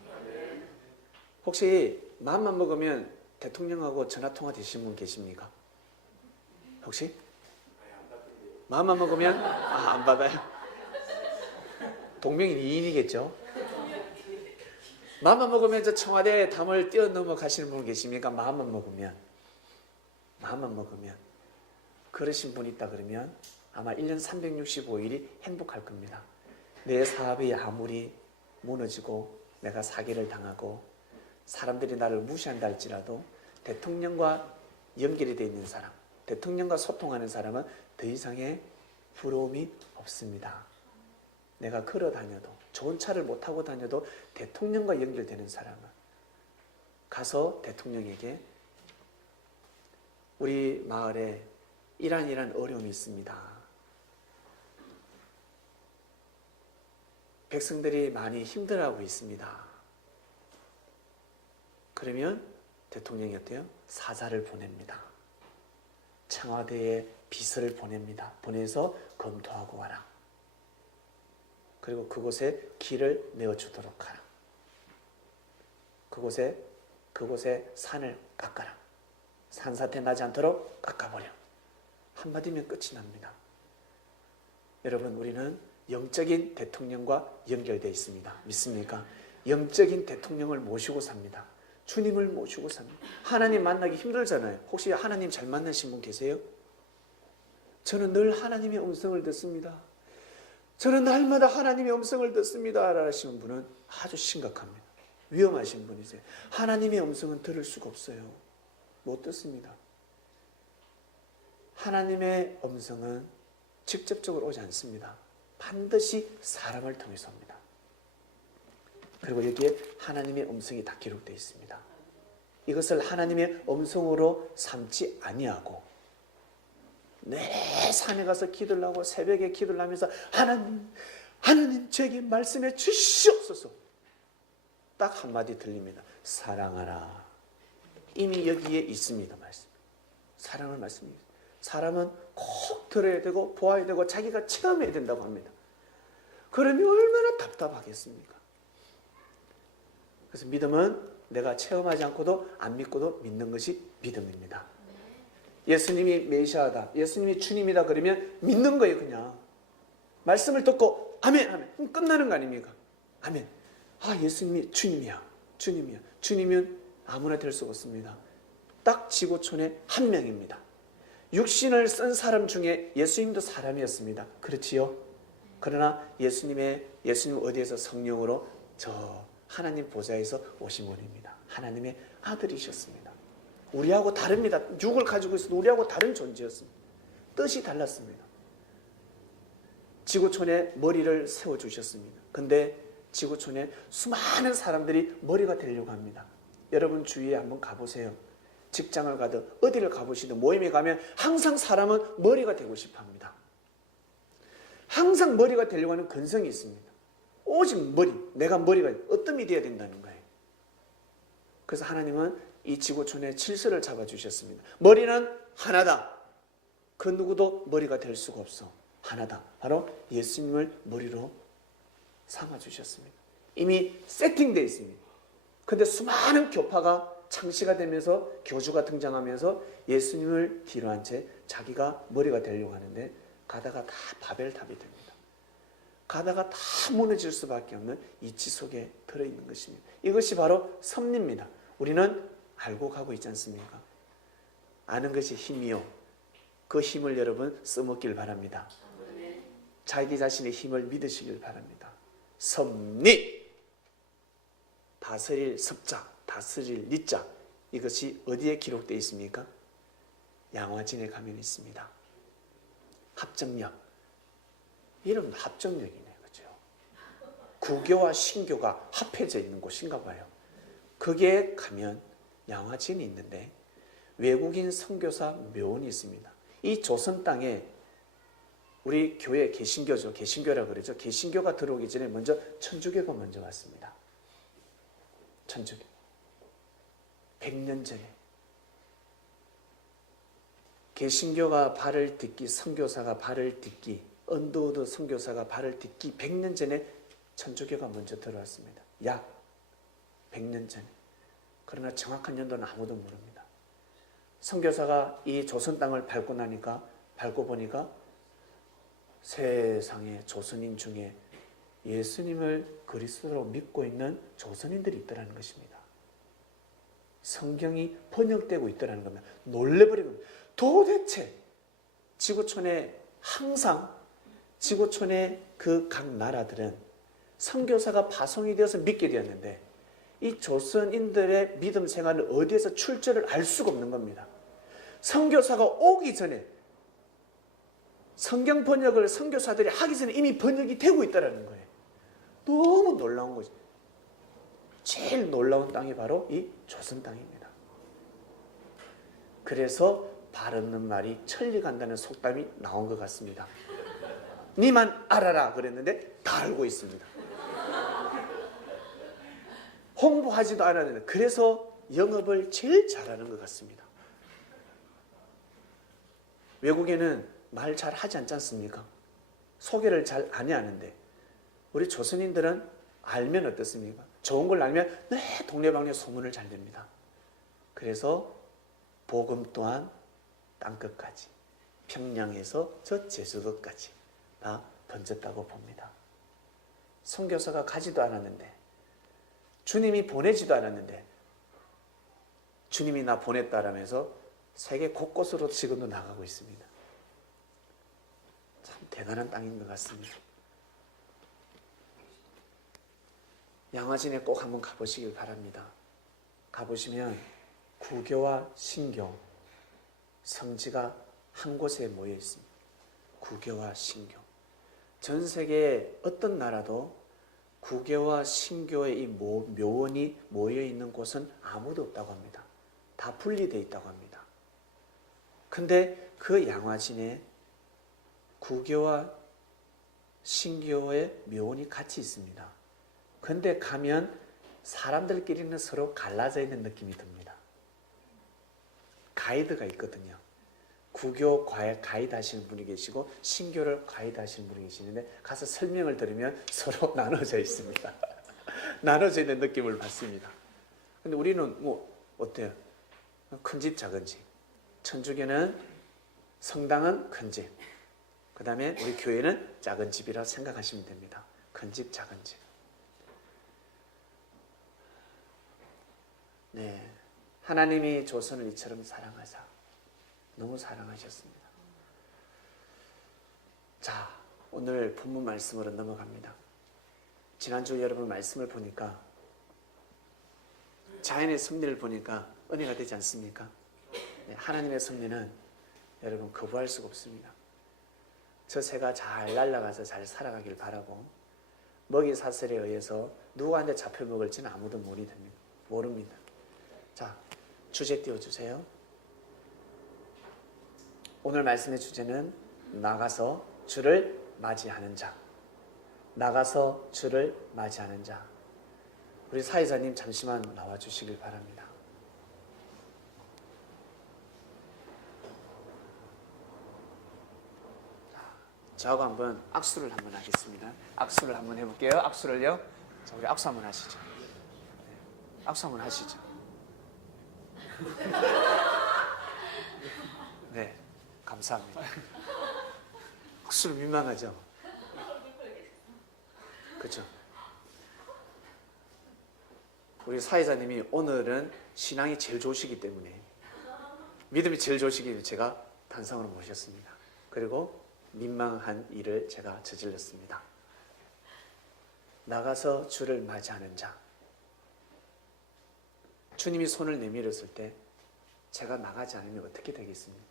혹시 마음만 먹으면 대통령하고 전화통화 되신 분 계십니까? 혹시? 마음만 먹으면 안 받아요. 동명인 2인이겠죠? 마음만 먹으면 저 청와대 담을 뛰어넘어 가시는 분 계십니까? 마음만 먹으면 그러신 분이 있다 그러면 아마 1년 365일이 행복할 겁니다. 내 사업이 아무리 무너지고 내가 사기를 당하고 사람들이 나를 무시한다 할지라도 대통령과 연결이 되어 있는 사람, 대통령과 소통하는 사람은 더 이상의 부러움이 없습니다. 내가 걸어 다녀도, 좋은 차를 못 타고 다녀도 대통령과 연결되는 사람은 가서 대통령에게 우리 마을에 이런 어려움이 있습니다. 백성들이 많이 힘들어하고 있습니다. 그러면 대통령이 어때요? 사자를 보냅니다. 청와대에 비서를 보냅니다. 보내서 검토하고 와라. 그리고 그곳에 길을 내어주도록 하라. 그곳에 산을 깎아라. 산사태 나지 않도록 깎아버려. 한마디면 끝이 납니다. 여러분, 우리는 영적인 대통령과 연결되어 있습니다. 믿습니까? 영적인 대통령을 모시고 삽니다. 주님을 모시고 삽니다. 하나님 만나기 힘들잖아요. 혹시 하나님 잘 만나신 분 계세요? 저는 늘 하나님의 음성을 듣습니다. 저는 날마다 하나님의 음성을 듣습니다 라시는 분은 아주 심각합니다. 위험하신 분이세요. 하나님의 음성은 들을 수가 없어요. 못 듣습니다. 하나님의 음성은 직접적으로 오지 않습니다. 반드시 사람을 통해서 옵니다. 그리고 여기에 하나님의 음성이 다 기록되어 있습니다. 이것을 하나님의 음성으로 삼지 아니하고 내 산에 가서 기도를 하고 새벽에 기도를 하면서 하나님 제게 말씀해 주시옵소서. 딱 한마디 들립니다. 사랑하라. 이미 여기에 있습니다. 말씀. 사랑을 말씀입니다. 사람은 꼭 들어야 되고 보아야 되고 자기가 체험해야 된다고 합니다. 그러면 얼마나 답답하겠습니까? 그래서 믿음은 내가 체험하지 않고도 안 믿고도 믿는 것이 믿음입니다. 예수님이 메시아다, 예수님이 주님이다 그러면 믿는 거예요. 그냥 말씀을 듣고 아멘 하면 그럼 끝나는 거 아닙니까? 아멘. 아, 예수님이 주님이야. 주님이면 아무나 될 수가 없습니다. 딱 지구촌에 한 명입니다. 육신을 쓴 사람 중에 예수님도 사람이었습니다. 그렇지요? 그러나 예수님 어디에서 성령으로 저 하나님 보좌에서 오신 분입니다. 하나님의 아들이셨습니다. 우리하고 다릅니다. 육을 가지고 있어도 우리하고 다른 존재였습니다. 뜻이 달랐습니다. 지구촌에 머리를 세워주셨습니다. 근데 지구촌에 수많은 사람들이 머리가 되려고 합니다. 여러분 주위에 한번 가보세요. 직장을 가든 어디를 가보시든 모임에 가면 항상 사람은 머리가 되고 싶어 합니다. 항상 머리가 되려고 하는 근성이 있습니다. 오직 내가 머리가 어떤 일이 돼야 된다는 거예요. 그래서 하나님은 이 지구촌에 질서를 잡아주셨습니다. 머리는 하나다. 그 누구도 머리가 될 수가 없어. 하나다. 바로 예수님을 머리로 삼아주셨습니다. 이미 세팅되어 있습니다. 그런데 수많은 교파가 창시가 되면서 교주가 등장하면서 예수님을 뒤로 한 채 자기가 머리가 되려고 하는데 가다가 다 바벨탑이 됩니다. 가다가 다 무너질 수밖에 없는 이치 속에 들어있는 것입니다. 이것이 바로 섭리입니다. 우리는 알고 가고 있지 않습니까? 아는 것이 힘이요. 그 힘을 여러분 써먹길 바랍니다. 자기 자신의 힘을 믿으시길 바랍니다. 섭리, 다스릴 섭자, 다스릴 리자, 이것이 어디에 기록되어 있습니까? 양화진에 가면 있습니다. 합정역, 이름 합정역이네요. 그죠? 구교와 신교가 합해져 있는 곳인가 봐요. 거기에 가면 양화진이 있는데 외국인 선교사 묘원이 있습니다. 이 조선 땅에 우리 교회 개신교죠. 개신교라고 그러죠. 개신교가 들어오기 전에 먼저 천주교가 먼저 왔습니다. 천주교. 100년 전에 개신교가 발을 딛기, 선교사가 발을 딛기, 언더우드 선교사가 발을 딛기 100년 전에 천주교가 먼저 들어왔습니다. 약 100년 전에. 그러나 정확한 연도는 아무도 모릅니다. 선교사가 이 조선 땅을 밟고 보니까 세상에 조선인 중에 예수님을 그리스도로 믿고 있는 조선인들이 있더라는 것입니다. 성경이 번역되고 있더라는 겁니다. 놀래버리고 도대체 지구촌에 그 각 나라들은 선교사가 파송이 되어서 믿게 되었는데 이 조선인들의 믿음 생활은 어디에서 출처를 알 수가 없는 겁니다. 선교사가 오기 전에 성경 번역을 선교사들이 하기 전에 이미 번역이 되고 있다는 거예요. 너무 놀라운 거죠. 제일 놀라운 땅이 바로 이 조선 땅입니다. 그래서 발 없는 말이 천리 간다는 속담이 나온 것 같습니다. 니만 알아라 그랬는데 다 알고 있습니다. 홍보하지도 않았는데 그래서 영업을 제일 잘하는 것 같습니다. 외국에는 말 잘 하지 않지 않습니까? 소개를 잘 안 해 하는데 우리 조선인들은 알면 어떻습니까? 좋은 걸 알면 동네방네 소문을 잘 냅니다. 그래서 복음 또한 땅끝까지, 평양에서 저 제주도까지 다 번졌다고 봅니다. 선교사가 가지도 않았는데, 주님이 보내지도 않았는데 주님이 나 보냈다라면서 세계 곳곳으로 지금도 나가고 있습니다. 참 대단한 땅인 것 같습니다. 양화진에 꼭 한번 가보시길 바랍니다. 가보시면 구교와 신교, 성지가 한 곳에 모여 있습니다. 구교와 신교. 전 세계의 어떤 나라도 구교와 신교의 이 묘원이 모여 있는 곳은 아무도 없다고 합니다. 다 분리되어 있다고 합니다. 근데 그 양화진에 구교와 신교의 묘원이 같이 있습니다. 근데 가면 사람들끼리는 서로 갈라져 있는 느낌이 듭니다. 가이드가 있거든요. 구교 가이드 하시는 분이 계시고 신교를 가이드 하시는 분이 계시는데 가서 설명을 들으면 서로 나눠져 있습니다. 나눠져 있는 느낌을 받습니다. 근데 우리는 뭐 어때요? 큰 집 작은 집. 천주교는 성당은 큰 집. 그 다음에 우리 교회는 작은 집이라 생각하시면 됩니다. 큰 집 작은 집. 네, 하나님이 조선을 이처럼 사랑하사 너무 사랑하셨습니다. 자, 오늘 본문 말씀으로 넘어갑니다. 지난주 여러분 말씀을 보니까 자연의 섭리를 보니까 은혜가 되지 않습니까? 네, 하나님의 섭리는 여러분 거부할 수가 없습니다. 저 새가 잘 날아가서 잘 살아가길 바라고 먹이 사슬에 의해서 누구한테 잡혀 먹을지는 아무도 모릅니다. 자, 주제 띄워주세요. 오늘 말씀의 주제는 나가서 주를 맞이하는 자. 나가서 주를 맞이하는 자. 우리 사회자님 잠시만 나와주시길 바랍니다. 저하고 한번 악수를 한번 하겠습니다. 악수를 한번 해볼게요. 악수를요. 자, 우리 악수 한번 하시죠. 네, 악수 한번 하시죠. 네, 감사합니다. 악수는 민망하죠? 그렇죠? 우리 사회자님이 오늘은 신앙이 제일 좋으시기 때문에 믿음이 제일 좋으시기 때문에 제가 단상으로 모셨습니다. 그리고 민망한 일을 제가 저질렀습니다. 나가서 주를 맞이하는 자. 주님이 손을 내밀었을 때 제가 나가지 않으면 어떻게 되겠습니까?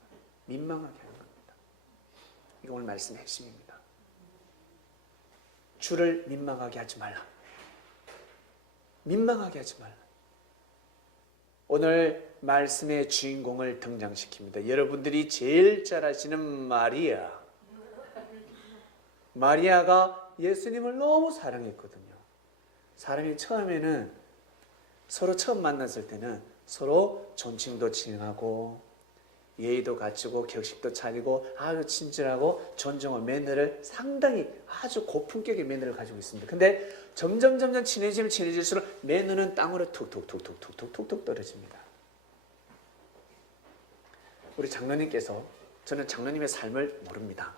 민망하게 하는 겁니다. 이거 오늘 말씀의 핵심입니다. 주를 민망하게 하지 말라. 민망하게 하지 말라. 오늘 말씀의 주인공을 등장시킵니다. 여러분들이 제일 잘 아시는 마리아. 마리아가 예수님을 너무 사랑했거든요. 사람이 처음에는 서로 처음 만났을 때는 서로 존칭도 칭하고 예의도 갖추고 격식도 차리고 아주 친절하고 존중하고 매너를 상당히 아주 고품격의 매너를 가지고 있습니다. 근데 점점 친해지면 친해질수록 매너는 땅으로 툭툭툭툭툭툭툭 떨어집니다. 우리 장로님께서, 저는 장로님의 삶을 모릅니다.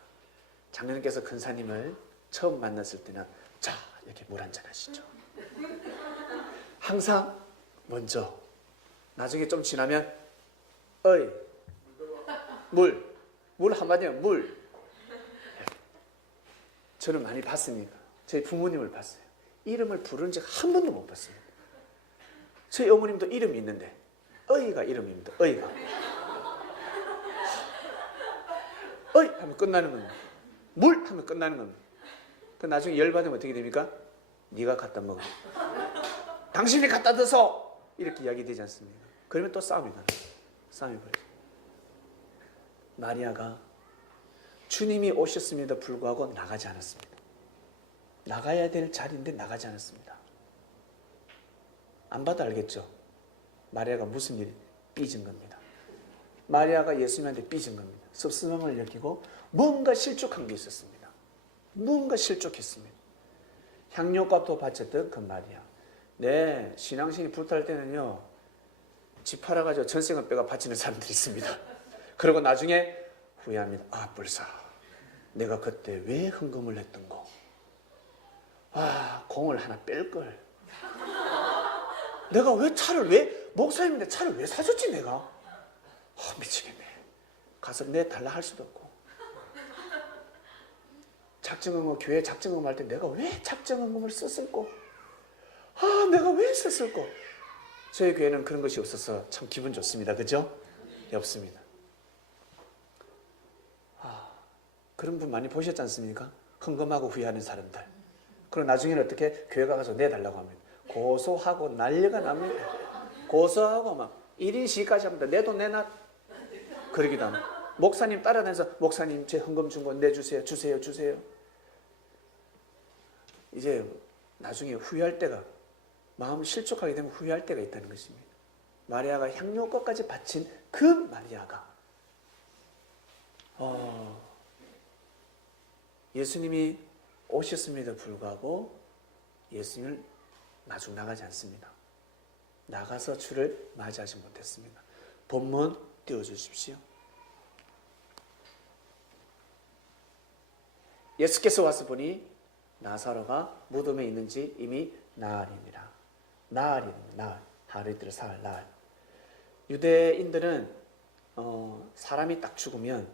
장로님께서 근사님을 처음 만났을 때는 자, 이렇게 물 한잔 하시죠. 항상 먼저, 나중에 좀 지나면 어이 물 한마디면 물. 저는 많이 봤으니까 저희 부모님을 봤어요. 이름을 부른 적 한 번도 못 봤어요. 저희 어머님도 이름이 있는데 어이가 이름입니다. 어이가. 어이 하면 끝나는 겁니다. 물 하면 끝나는 겁니다. 그 나중에 열받으면 어떻게 됩니까? 네가 갖다 먹어. 당신이 갖다 드서 이렇게 이야기 되지 않습니까? 그러면 또 싸움이 나요. 싸움이 벌어져요. 마리아가 주님이 오셨음에도 불구하고 나가지 않았습니다. 나가야 될 자리인데 나가지 않았습니다. 안 봐도 알겠죠? 마리아가 무슨 일이 삐진 겁니다. 마리아가 예수님한테 삐진 겁니다. 섭섭함을 느끼고 뭔가 실족한 게 있었습니다. 뭔가 실족했습니다. 향료값도 바쳤던 그 마리아. 네, 신앙심이 불탈 때는요, 집 팔아가지고 전생을 빼가 바치는 사람들이 있습니다. 그리고 나중에 후회합니다. 아, 불사. 내가 그때 왜 헌금을 했던 거? 아, 공을 하나 뺄걸. 내가 왜 차를 목사님인데 차를 왜 사줬지 내가? 미치겠네. 가서 내 달라 할 수도 없고. 작정헌금, 교회 작정헌금 할 때 내가 왜 작정헌금을 썼을까? 내가 왜 썼을까? 저희 교회는 그런 것이 없어서 참 기분 좋습니다. 그죠? 네, 없습니다. 그런 분 많이 보셨지 않습니까? 헌금하고 후회하는 사람들. 그리고 나중에는 어떻게 교회 가서 내달라고 합니다. 고소하고 난리가 납니다. 고소하고 막 1인 시위까지 합니다. 내 돈 내놔. 그러기도 합니다. 목사님 따라다니면서 목사님 제 헌금 준 거 내주세요. 주세요. 이제 나중에 후회할 때가, 마음 실족하게 되면 후회할 때가 있다는 것입니다. 마리아가 향료값까지 바친 그 마리아가 예수님이 오셨음에도 불구하고 예수님을 마중 나가지 않습니다. 나가서 주를 맞이하지 못했습니다. 본문 띄워주십시오. 예수께서 와서 보니 나사로가 무덤에 있는지 이미 나흘이니라. 나흘. 하루이틀 사흘 나흘. 유대인들은 사람이 딱 죽으면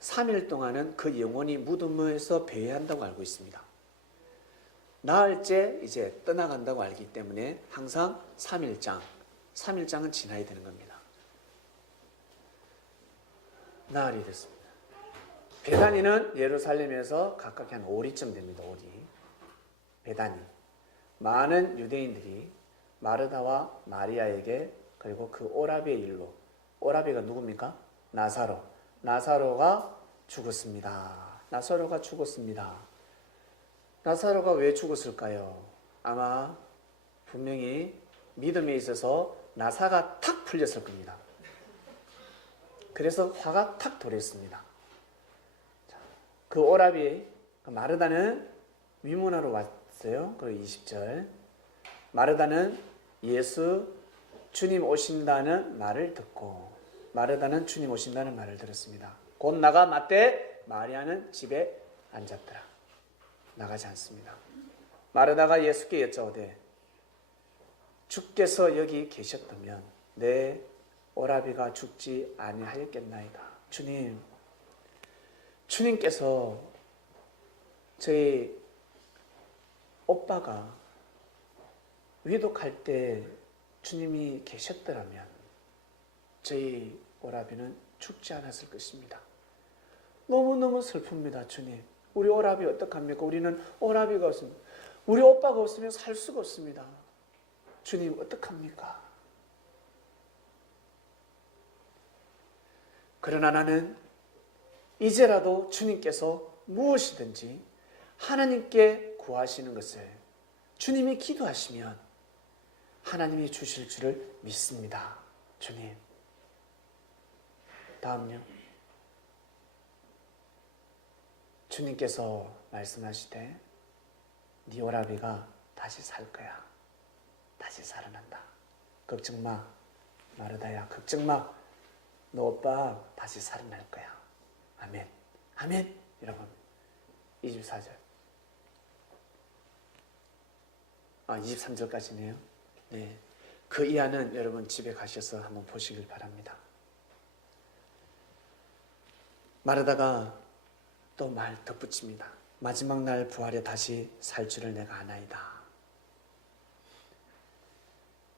3일 동안은 그 영혼이 무덤에서 배회한다고 알고 있습니다. 나흘째 이제 떠나간다고 알기 때문에 항상 3일장은 지나야 되는 겁니다. 나흘이 됐습니다. 베다니는 예루살렘에서 각각 한 5리쯤 됩니다. 5리. 베다니. 많은 유대인들이 마르다와 마리아에게, 그리고 그 오라비의 일로, 오라비가 누굽니까? 나사로가 죽었습니다. 나사로가 왜 죽었을까요? 아마 분명히 믿음에 있어서 나사가 탁 풀렸을 겁니다. 그래서 화가 탁 도랬습니다. 그 오라비, 마르다는 위문하러 왔어요. 그리고 20절. 마르다는 주님 오신다는 말을 듣고, 마르다는 주님 오신다는 말을 들었습니다. 곧 나가 맞대 마리아는 집에 앉았더라. 나가지 않습니다. 마르다가 예수께 여쭤오되 주께서 여기 계셨다면 내 오라비가 죽지 아니하였겠나이다. 주님께서 저희 오빠가 위독할 때 주님이 계셨더라면 저희 오라비는 죽지 않았을 것입니다. 너무너무 슬픕니다. 주님, 우리 오라비 어떡합니까? 우리는 오라비가 없습니다. 우리 오빠가 없으면 살 수가 없습니다. 주님 어떡합니까? 그러나 나는 이제라도 주님께서 무엇이든지 하나님께 구하시는 것을 주님이 기도하시면 하나님이 주실 줄을 믿습니다. 주님. 다음요. 주님께서 말씀하시되 네 오라비가 다시 살 거야. 다시 살아난다. 걱정 마. 마르다야, 걱정 마. 너 오빠 다시 살아날 거야. 아멘. 아멘. 여러분 24절. 23절까지네요. 네. 그 이하는 여러분 집에 가셔서 한번 보시길 바랍니다. 마르다가 또 말 덧붙입니다. 마지막 날 부활에 다시 살 줄을 내가 아나이다.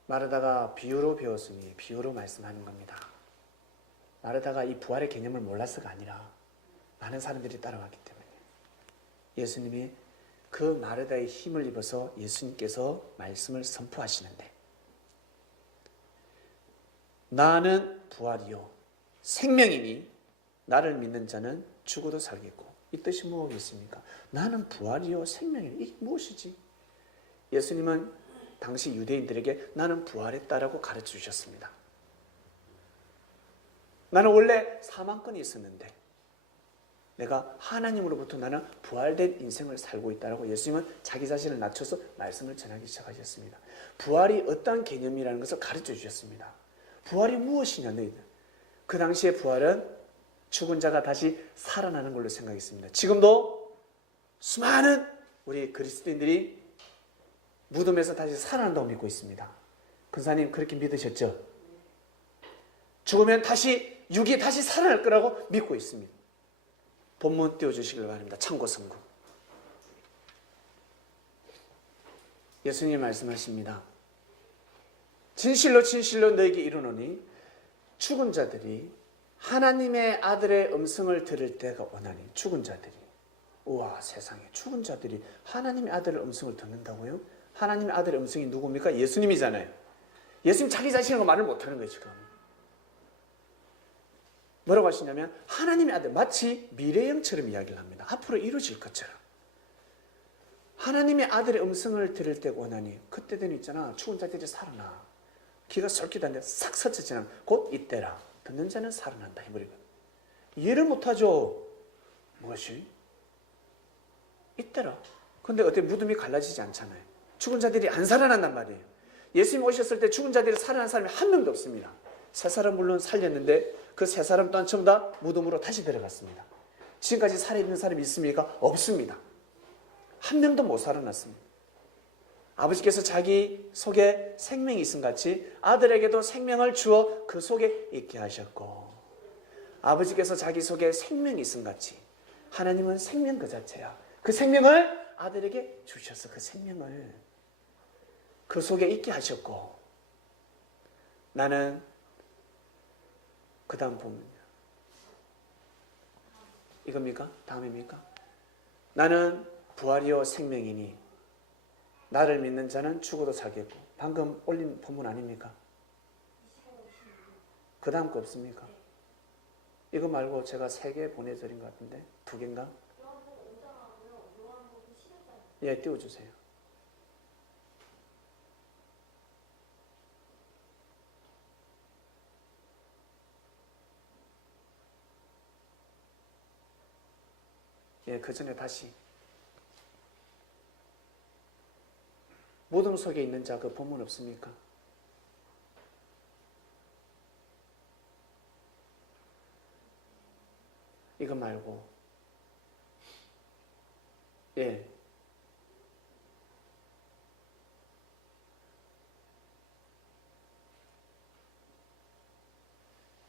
마르다가 비유로 배웠으니 비유로 말씀하는 겁니다. 마르다가 이 부활의 개념을 몰라서가 아니라 많은 사람들이 따라왔기 때문에 예수님이 그 마르다의 힘을 입어서 예수님께서 말씀을 선포하시는데, 나는 부활이요 생명이니 나를 믿는 자는 죽어도 살겠고. 이 뜻이 무엇이겠습니까? 나는 부활이요 생명이니, 이게 무엇이지? 예수님은 당시 유대인들에게 나는 부활했다라고 가르쳐 주셨습니다. 나는 원래 사망권이 있었는데 내가 하나님으로부터 나는 부활된 인생을 살고 있다라고 예수님은 자기 자신을 낮춰서 말씀을 전하기 시작하셨습니다. 부활이 어떠한 개념이라는 것을 가르쳐 주셨습니다. 부활이 무엇이냐, 너희들. 그 당시의 부활은 죽은 자가 다시 살아나는 걸로 생각했습니다. 지금도 수많은 우리 그리스도인들이 무덤에서 다시 살아난다고 믿고 있습니다. 근사님 그렇게 믿으셨죠? 죽으면 다시 육이 다시 살아날 거라고 믿고 있습니다. 본문 띄워주시길 바랍니다. 참고성구. 예수님 말씀하십니다. 진실로 진실로 너에게 이르노니 죽은 자들이 하나님의 아들의 음성을 들을 때가 오나니. 죽은 자들이, 우와 세상에, 죽은 자들이 하나님의 아들의 음성을 듣는다고요? 하나님의 아들의 음성이 누굽니까? 예수님이잖아요. 예수님 자기 자신하고 말을 못하는 거예요 지금. 뭐라고 하시냐면 하나님의 아들, 마치 미래형처럼 이야기를 합니다. 앞으로 이루어질 것처럼. 하나님의 아들의 음성을 들을 때가 오나니. 그때 되면 있잖아, 죽은 자들이 살아나. 기가 솔깃한데 싹 스쳐지는 곧 이때라. 듣는 자는 살아난다 해버리거든. 이해를 못하죠. 무엇이? 이때라. 근데 어떻게 무덤이 갈라지지 않잖아요. 죽은 자들이 안 살아난단 말이에요. 예수님 오셨을 때 죽은 자들이 살아난 사람이 한 명도 없습니다. 세 사람 물론 살렸는데 그 세 사람 또한 전부 다 무덤으로 다시 들어갔습니다. 지금까지 살아있는 사람이 있습니까? 없습니다. 한 명도 못 살아났습니다. 아버지께서 자기 속에 생명이 있음 같이 아들에게도 생명을 주어 그 속에 있게 하셨고, 아버지께서 자기 속에 생명이 있음 같이 하나님은 생명 그 자체야. 그 생명을 아들에게 주셔서 그 생명을 그 속에 있게 하셨고, 나는 그 다음 보면요, 이겁니까? 다음입니까? 나는 부활이요 생명이니 나를 믿는 자는 죽어도 살겠고. 방금 올린 본문 아닙니까? 그 다음 거 없습니까? 이거 말고 제가 3개 보내드린 것 같은데 2개인가? 예, 띄워주세요. 예, 그 전에 다시. 무덤 속에 있는 자, 그 본문 없습니까? 이거 말고. 예.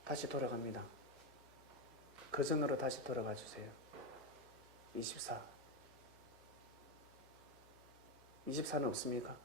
다시 돌아갑니다. 그 전으로 다시 돌아가 주세요. 24. 24는 없습니까?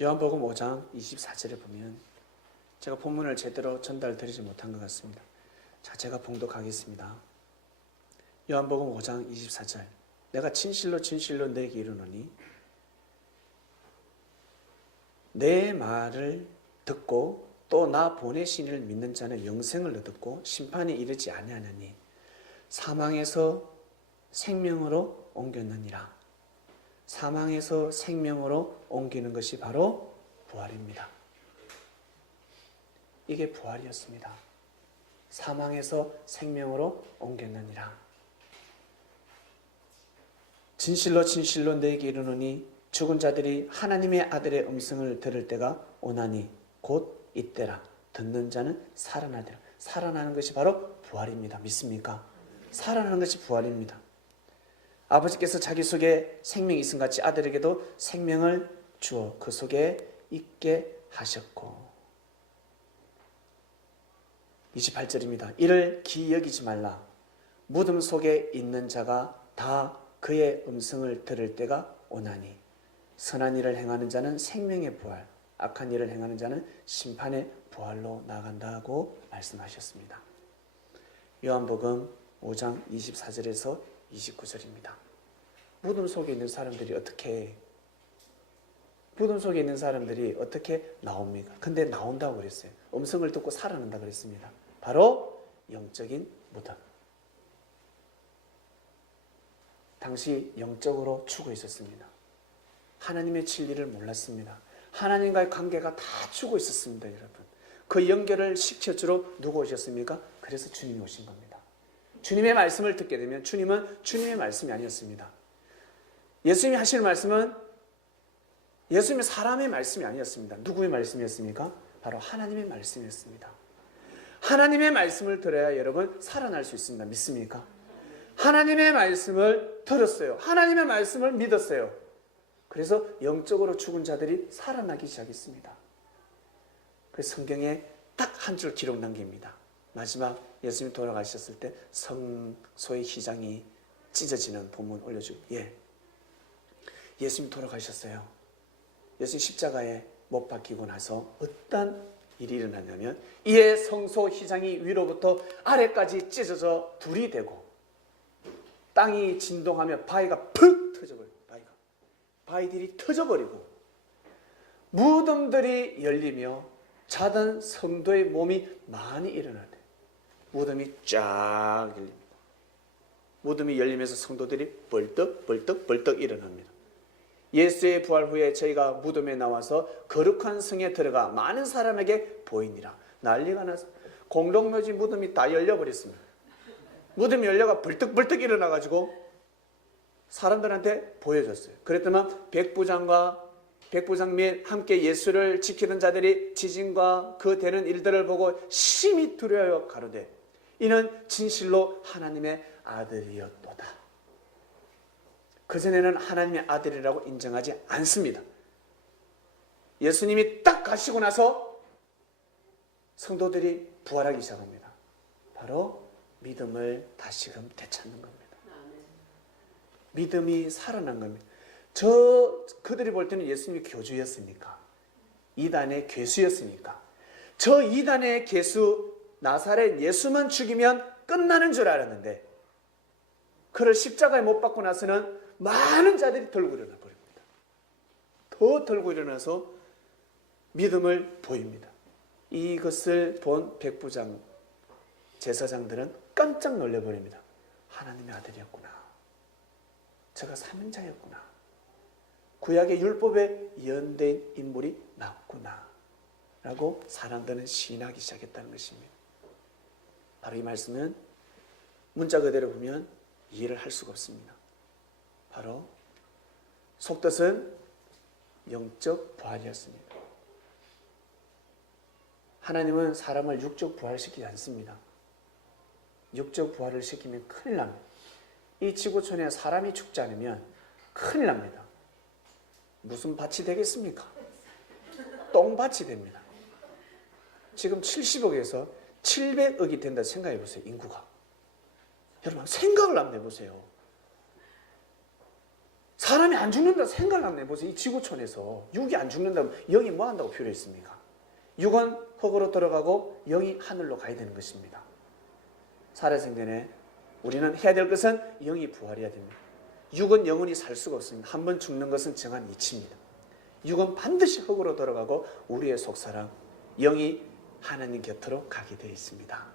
요한복음 5장 24절에 보면, 제가 본문을 제대로 전달드리지 못한 것 같습니다. 자, 제가 봉독하겠습니다. 요한복음 5장 24절. 내가 진실로 진실로 너에게 이르노니 내 말을 듣고 또 나 보내신 이를 믿는 자는 영생을 얻었고 심판에 이르지 아니하느니 사망에서 생명으로 옮겼느니라. 사망에서 생명으로 옮기는 것이 바로 부활입니다. 이게 부활이었습니다. 사망에서 생명으로 옮겼느니라. 진실로 진실로 너에게 이르노니 죽은 자들이 하나님의 아들의 음성을 들을 때가 오나니 곧 이때라. 듣는 자는 살아나리라. 살아나는 것이 바로 부활입니다. 믿습니까? 살아나는 것이 부활입니다. 아버지께서 자기 속에 생명이 있음 같이 아들에게도 생명을 주어 그 속에 있게 하셨고. 28절입니다. 이를 기이 여기지 말라. 무덤 속에 있는 자가 다 그의 음성을 들을 때가 오나니 선한 일을 행하는 자는 생명의 부활, 악한 일을 행하는 자는 심판의 부활로 나간다고 말씀하셨습니다. 요한복음 5장 24절에서 29절입니다. 무덤 속에 있는 사람들이 어떻게 나옵니까? 근데 나온다고 그랬어요. 음성을 듣고 살아난다 그랬습니다. 바로 영적인 무덤. 당시 영적으로 죽어 있었습니다. 하나님의 진리를 몰랐습니다. 하나님과의 관계가 다 죽어 있었습니다, 여러분. 그 연결을 시켜주러 누가 오셨습니까? 그래서 주님이 오신 겁니다. 주님의 말씀을 듣게 되면 주님은 주님의 말씀이 아니었습니다. 예수님이 하시는 말씀은 예수님의 사람의 말씀이 아니었습니다. 누구의 말씀이었습니까? 바로 하나님의 말씀이었습니다. 하나님의 말씀을 들어야 여러분 살아날 수 있습니다. 믿습니까? 하나님의 말씀을 들었어요. 하나님의 말씀을 믿었어요. 그래서 영적으로 죽은 자들이 살아나기 시작했습니다. 그래서 성경에 딱 한 줄 기록 남깁니다. 마지막 예수님 돌아가셨을 때 성소의 휘장이 찢어지는 본문 올려주고, 예수님 돌아가셨어요. 예수님 십자가에 못 박히고 나서 어떤 일이 일어났냐면 이에 성소 휘장이 위로부터 아래까지 찢어져 둘이 되고 땅이 진동하며 바위가 푹 터져버려요. 바위들이 터져버리고 무덤들이 열리며 자던 성도의 몸이 많이 일어나대. 무덤이 쫙 열립니다. 무덤이 열리면서 성도들이 벌떡 일어납니다. 예수의 부활 후에 저희가 무덤에 나와서 거룩한 성에 들어가 많은 사람에게 보이니라. 난리가 나서 공동묘지 무덤이 다 열려버렸습니다. 무덤이 열려가 벌떡 일어나가지고 사람들한테 보여줬어요. 그랬더니 백부장 및 함께 예수를 지키던 자들이 지진과 그 되는 일들을 보고 심히 두려워하여 가로되 이는 진실로 하나님의 아들이었도다. 그전에는 하나님의 아들이라고 인정하지 않습니다. 예수님이 딱 가시고 나서 성도들이 부활하기 시작합니다. 바로 믿음을 다시금 되찾는 겁니다. 믿음이 살아난 겁니다. 그들이 볼 때는 예수님이 교주였으니까, 이단의 괴수였으니까, 저 이단의 괴수 나사렛 예수만 죽이면 끝나는 줄 알았는데 그를 십자가에 못 박고 나서는 많은 자들이 들고 일어나 버립니다. 더 들고 일어나서 믿음을 보입니다. 이것을 본 백부장, 제사장들은 깜짝 놀라버립니다. 하나님의 아들이었구나. 저가 사명자였구나. 구약의 율법에 예언된 인물이 맞구나. 라고 사람들은 시인하기 시작했다는 것입니다. 바로 이 말씀은 문자 그대로 보면 이해를 할 수가 없습니다. 바로 속뜻은 영적 부활이었습니다. 하나님은 사람을 육적 부활시키지 않습니다. 육적 부활을 시키면 큰일 납니다. 이 지구촌에 사람이 죽지 않으면 큰일 납니다. 무슨 밭이 되겠습니까? 똥밭이 됩니다. 지금 70억에서 700억이 된다 생각해 보세요. 인구가. 여러분 생각을 한번 해보세요. 사람이 안 죽는다 생각을 한번 해보세요. 이 지구촌에서 육이 안 죽는다면 영이 뭐 한다고 필요했습니까? 육은 흙으로 들어가고 영이 하늘로 가야 되는 것입니다. 살아생전에 우리는 해야 될 것은 영이 부활해야 됩니다. 육은 영원히 살 수가 없습니다. 한번 죽는 것은 정한 이치입니다. 육은 반드시 흙으로 들어가고 우리의 속사람 영이 하나님 곁으로 가게 되어 있습니다.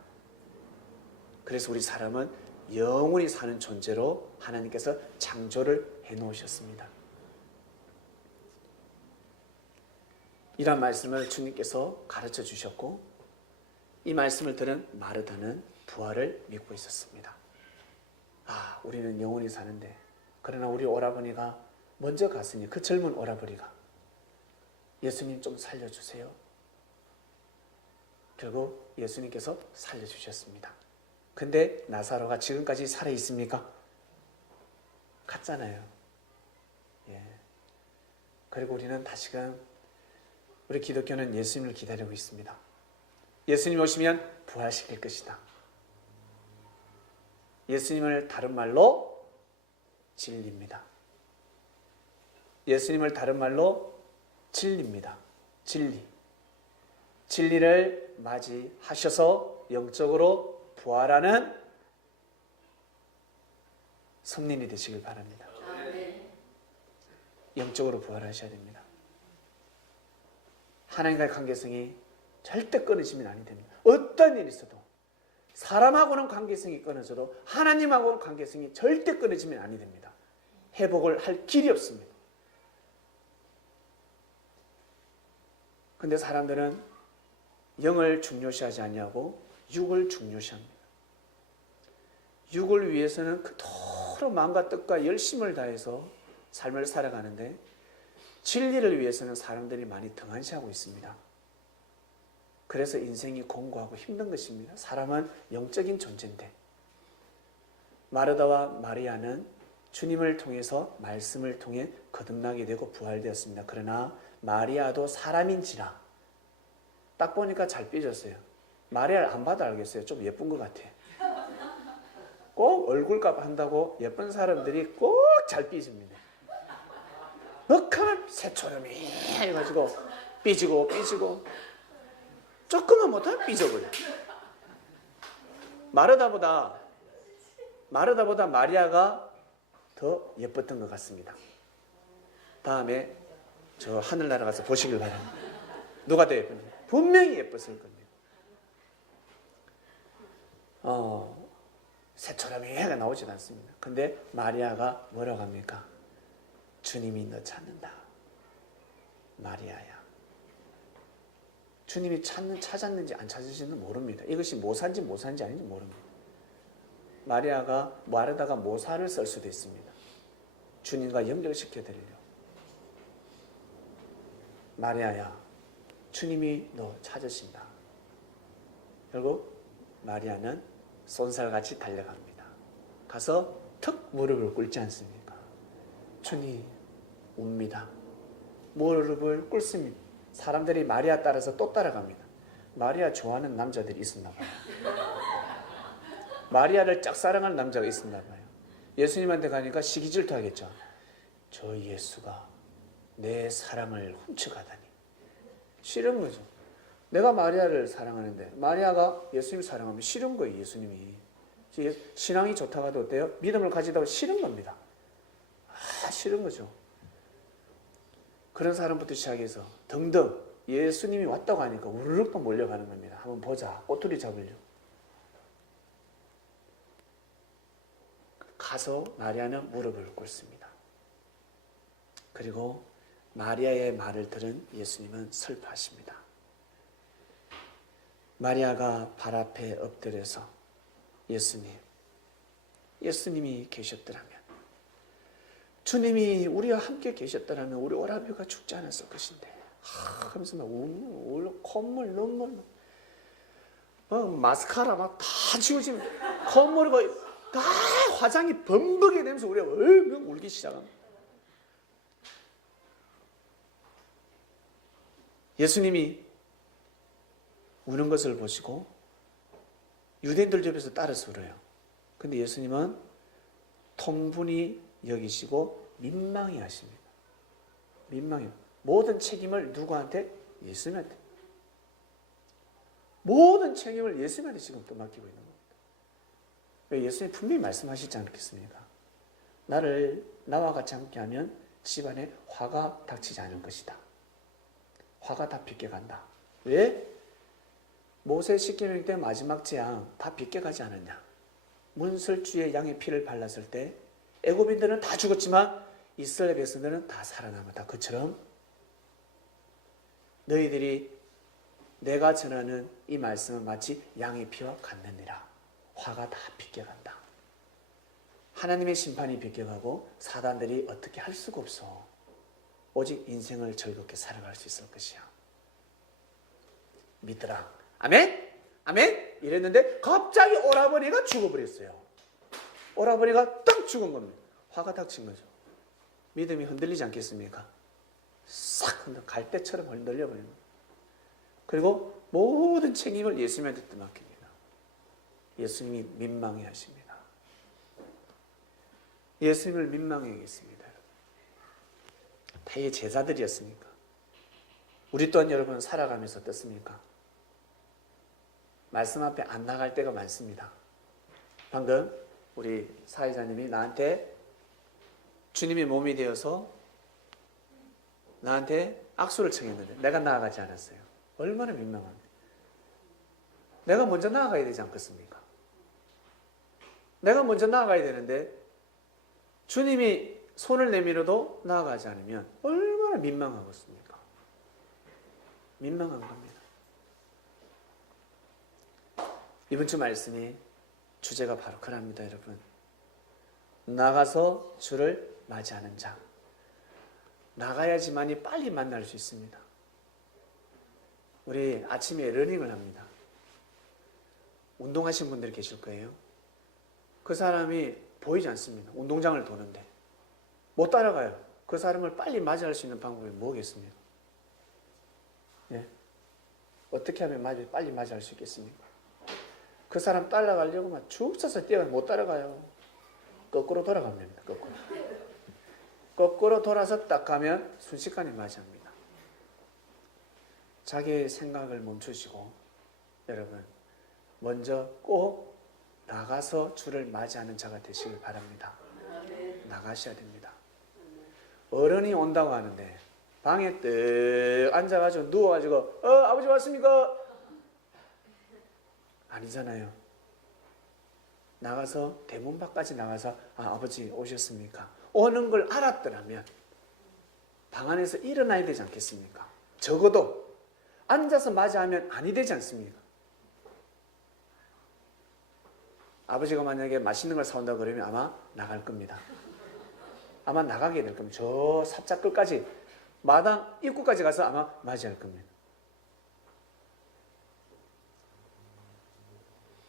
그래서 우리 사람은 영원히 사는 존재로 하나님께서 창조를 해놓으셨습니다. 이런 말씀을 주님께서 가르쳐 주셨고 이 말씀을 들은 마르다는 부활을 믿고 있었습니다. 우리는 영원히 사는데 그러나 우리 오라버니가 먼저 갔으니 그 젊은 오라버니가 예수님 좀 살려주세요. 결국 예수님께서 살려주셨습니다. 근데 나사로가 지금까지 살아있습니까? 같잖아요. 예. 그리고 우리는 다시금 우리 기독교는 예수님을 기다리고 있습니다. 예수님 오시면 부활시킬 것이다. 예수님을 다른 말로 진리입니다. 예수님을 다른 말로 진리입니다. 진리. 진리를 맞이하셔서 영적으로 부활하는 성린이 되시길 바랍니다. 영적으로 부활하셔야 됩니다. 하나님과의 관계성이 절대 끊어지면 아니 됩니다. 어떤 일이 있어도 사람하고는 관계성이 끊어져도 하나님하고는 관계성이 절대 끊어지면 아니 됩니다. 회복을 할 길이 없습니다. 그런데 사람들은 영을 중요시하지 아니하고 육을 중요시합니다. 육을 위해서는 그토록 마음과 뜻과 열심을 다해서 삶을 살아가는데 진리를 위해서는 사람들이 많이 등한시하고 있습니다. 그래서 인생이 공고하고 힘든 것입니다. 사람은 영적인 존재인데 마르다와 마리아는 주님을 통해서 말씀을 통해 거듭나게 되고 부활되었습니다. 그러나 마리아도 사람인지라 딱 보니까 잘 삐졌어요. 마리아를 안 봐도 알겠어요. 좀 예쁜 것 같아. 꼭 얼굴값 한다고 예쁜 사람들이 꼭 잘 삐집니다. 억하면 새처럼이 해가지고 삐지고 조금만 못하면 삐져버려. 마르다보다 마리아가 더 예뻤던 것 같습니다. 다음에 저 하늘나라 가서 보시길 바랍니다. 누가 더 예쁜지 분명히 예뻤을 겁니다. 새처럼이 해가 나오지도 않습니다. 근데 마리아가 뭐라고 합니까? 주님이 너 찾는다. 마리아야. 주님이 찾았는지 안 찾으시는지 모릅니다. 이것이 모사인지 아닌지 모릅니다. 마르다가 모사를 쓸 수도 있습니다. 주님과 연결시켜드리려고. 마리아야, 주님이 너 찾으신다. 결국 마리아는 쏜살같이 달려갑니다. 가서 턱 무릎을 꿇지 않습니까? 주님 웁니다. 무릎을 꿇습니다. 사람들이 마리아 따라서 또 따라갑니다. 마리아 좋아하는 남자들이 있었나 봐요. 마리아를 짝사랑하는 남자가 있었나 봐요. 예수님한테 가니까 시기질투 하겠죠. 저 예수가 내 사랑을 훔쳐가다니. 싫은 거죠. 내가 마리아를 사랑하는데 마리아가 예수님을 사랑하면 싫은 거예요. 예수님이. 신앙이 좋다고 해도 어때요? 믿음을 가지다가 싫은 겁니다. 싫은 거죠. 그런 사람부터 시작해서 등등 예수님이 왔다고 하니까 우르르 또 몰려가는 겁니다. 한번 보자. 꼬투리 잡으려고. 가서 마리아는 무릎을 꿇습니다. 그리고 마리아의 말을 들은 예수님은 슬퍼하십니다. 마리아가 발 앞에 엎드려서 예수님이 계셨더라면, 주님이 우리와 함께 계셨더라면 우리 오라비가 죽지 않았을 것인데 하면서 막 울며 콧물 눈물 마스카라 막 다 지워지면 콧물이 다 화장이 범벅이 되면서 우리가 얼마나 울기 시작합니다. 예수님이 우는 것을 보시고 유대인들 옆에서 따라서 울어요. 근데 예수님은 통분히 여기시고 민망해 하십니다. 민망해요. 모든 책임을 누구한테? 예수님한테. 모든 책임을 예수님한테 지금 또 맡기고 있는 겁니다. 왜? 예수님이 분명히 말씀하시지 않겠습니까? 나와 같이 함께하면 집안에 화가 닥치지 않을 것이다. 화가 다 빗겨간다. 왜? 모세 십계명 때 마지막 재앙 다 빗겨가지 않았냐? 문설주에 양의 피를 발랐을 때 애굽인들은 다 죽었지만 이스라엘 백성들은 다 살아남았다. 그처럼 너희들이 내가 전하는 이 말씀은 마치 양의 피와 같느니라. 화가 다 빗겨간다. 하나님의 심판이 빗겨가고 사단들이 어떻게 할 수가 없어. 오직 인생을 즐겁게 살아갈 수 있을 것이야. 믿더라. 아멘? 아멘? 이랬는데 갑자기 오라버니가 죽어버렸어요. 오라버니가 딱 죽은 겁니다. 화가 닥친 거죠. 믿음이 흔들리지 않겠습니까? 싹 갈대처럼 흔들려 버리는 거예요. 그리고 모든 책임을 예수님한테 맡깁니다. 예수님이 민망해 하십니다. 예수님을 민망해 했습니다. 대의 제자들이었으니까. 우리 또한 여러분 살아가면서 어떻습니까? 말씀 앞에 안 나갈 때가 많습니다. 방금 우리 사회자님이 나한테 주님의 몸이 되어서 나한테 악수를 청했는데 내가 나아가지 않았어요. 얼마나 민망합니까? 내가 먼저 나아가야 되지 않겠습니까? 내가 먼저 나아가야 되는데 주님이 손을 내밀어도 나아가지 않으면 얼마나 민망하겠습니까? 민망한 겁니다. 이번 주 말씀이 주제가 바로 그럽니다, 여러분. 나가서 주를 맞이하는 자. 나가야지만이 빨리 만날 수 있습니다. 우리 아침에 러닝을 합니다. 운동하신 분들이 계실 거예요. 그 사람이 보이지 않습니다. 운동장을 도는데 못 따라가요. 그 사람을 빨리 맞이할 수 있는 방법이 뭐겠습니까? 예? 어떻게 하면 빨리 맞이할 수 있겠습니까? 그 사람 따라가려고 막 죽 서서 뛰어가서 못 따라가요. 거꾸로 돌아갑니다. 거꾸로 돌아서 딱 가면 순식간에 맞이합니다. 자기의 생각을 멈추시고 여러분 먼저 꼭 나가서 주를 맞이하는 자가 되시길 바랍니다. 나가셔야 됩니다. 어른이 온다고 하는데 방에 뜩 앉아가지고 누워가지고 아버지 왔습니까? 아니잖아요. 나가서 대문 밖까지 나가서 아버지 오셨습니까? 오는 걸 알았더라면 방 안에서 일어나야 되지 않겠습니까? 적어도 앉아서 맞이하면 아니 되지 않습니까? 아버지가 만약에 맛있는 걸 사온다 그러면 아마 나갈 겁니다. 아마 나가게 될 겁니다. 저 삽자끌까지 마당 입구까지 가서 아마 맞이할 겁니다.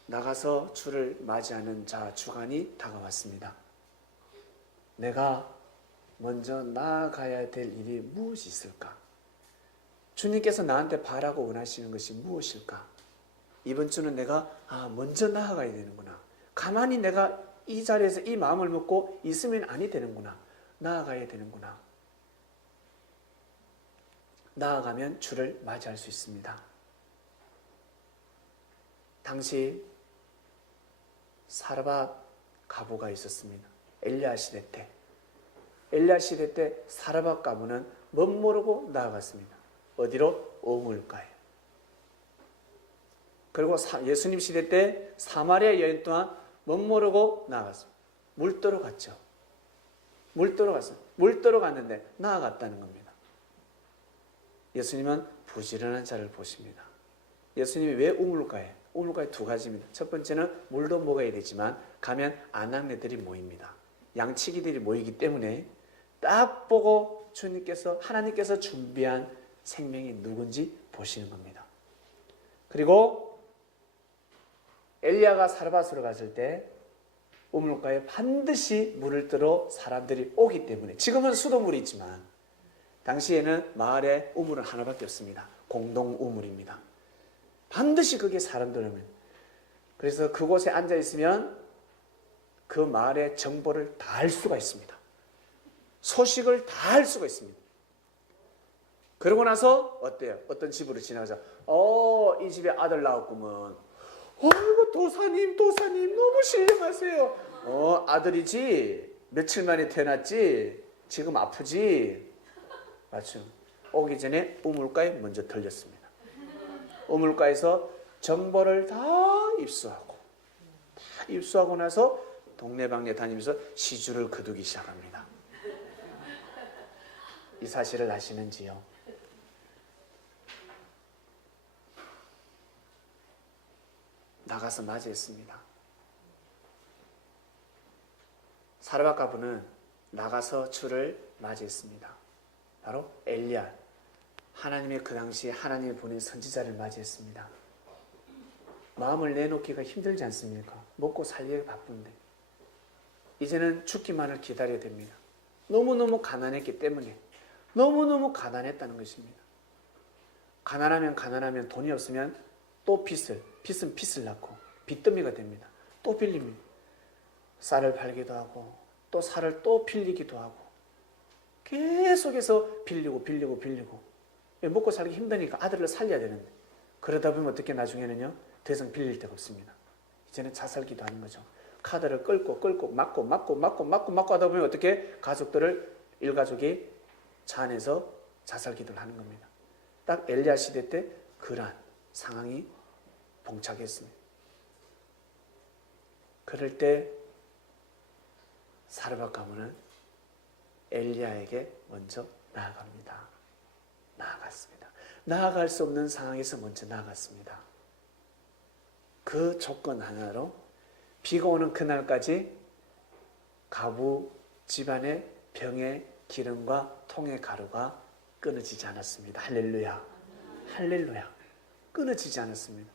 나가서 주를 맞이하는 자 주간이 다가왔습니다. 내가 먼저 나아가야 될 일이 무엇이 있을까? 주님께서 나한테 바라고 원하시는 것이 무엇일까? 이번 주는 내가 먼저 나아가야 되는구나. 가만히 내가 이 자리에서 이 마음을 먹고 있으면 아니 되는구나. 나아가야 되는구나. 나아가면 주를 맞이할 수 있습니다. 당시 사르밧 가부가 있었습니다. 엘리야 시대 때. 엘리야 시대 때 사르밧 가부는 멋모르고 나아갔습니다. 어디로? 우물가에. 그리고 예수님 시대 때 사마리아 여인 또한 멋모르고 나아갔습니다. 물도로 갔죠. 물도로 갔어요. 물도로 갔는데 나아갔다는 겁니다. 예수님은 부지런한 자를 보십니다. 예수님이 왜 우물가에? 우물가에 두 가지입니다. 첫 번째는 물도 먹어야 되지만 가면 아낙네들이 모입니다. 양치기들이 모이기 때문에 딱 보고 하나님께서 준비한 생명이 누군지 보시는 겁니다. 그리고 엘리야가 사르밧으로 갔을 때 우물가에 반드시 물을 뜨러 사람들이 오기 때문에 지금은 수돗물이 있지만 당시에는 마을에 우물은 하나밖에 없습니다. 공동 우물입니다. 반드시 그게 사람들 오면 그래서 그곳에 앉아 있으면 그 마을의 정보를 다 알 수가 있습니다. 소식을 다 알 수가 있습니다. 그러고 나서 어때요? 어떤 집으로 지나가서 이 집에 아들 나왔구먼. 이거 도사님 너무 신령하세요. 아들이지? 며칠 만에 태어났지? 지금 아프지? 맞죠? 오기 전에 우물가에 먼저 들렸습니다. 우물가에서 정보를 다 입수하고 나서 동네방네 다니면서 시주를 거두기 시작합니다. 이 사실을 아시는지요? 나가서 맞이했습니다. 사르밧 가부는 나가서 주를 맞이했습니다. 바로 엘리야, 하나님의 그 당시에 하나님이 보낸 선지자를 맞이했습니다. 마음을 내놓기가 힘들지 않습니까? 먹고 살기가 바쁜데. 이제는 죽기만을 기다려야 됩니다. 너무너무 가난했기 때문에. 너무너무 가난했다는 것입니다. 가난하면 돈이 없으면 또 빚은 빚을 낳고 빚더미가 됩니다. 또 빌립니다. 쌀을 팔기도 하고 또 살을 또 빌리기도 하고 계속해서 빌리고 먹고 살기 힘드니까 아들을 살려야 되는데 그러다 보면 어떻게 나중에는요 더 이상 빌릴 데가 없습니다. 이제는 자살기도 하는 거죠. 카드를 끌고 막고 하다 보면 어떻게 가족들을 일가족이 차 안에서 자살기도를 하는 겁니다. 딱 엘리야 시대 때 그러한 상황이 봉착했습니다. 그럴 때 사르밧 가문은 엘리야에게 먼저 나아갔습니다. 나아갈 수 없는 상황에서 먼저 나아갔습니다. 그 조건 하나로 비가 오는 그날까지 가부 집안의 병의 기름과 통의 가루가 끊어지지 않았습니다. 할렐루야. 할렐루야. 끊어지지 않았습니다.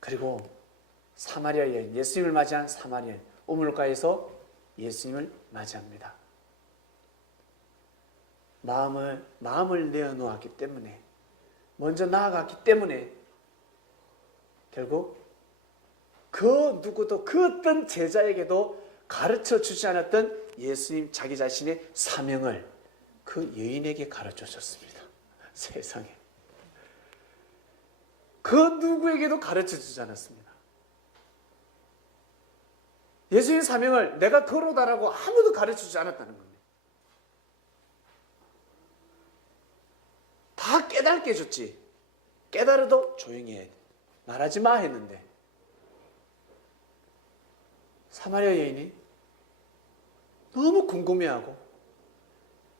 그리고 사마리아 여인, 예수님을 맞이한 사마리아 여인, 우물가에서 예수님을 맞이합니다. 마음을 내어놓았기 때문에, 먼저 나아갔기 때문에 결국 그 누구도 그 어떤 제자에게도 가르쳐 주지 않았던 예수님 자기 자신의 사명을 그 여인에게 가르쳐 줬습니다. 세상에. 그 누구에게도 가르쳐 주지 않았습니다. 예수님 사명을 내가 그러다라고 아무도 가르쳐 주지 않았다는 겁니다. 다 깨닫게 해줬지. 깨달아도 조용히 해. 말하지 마 했는데 사마리아 여인이 너무 궁금해하고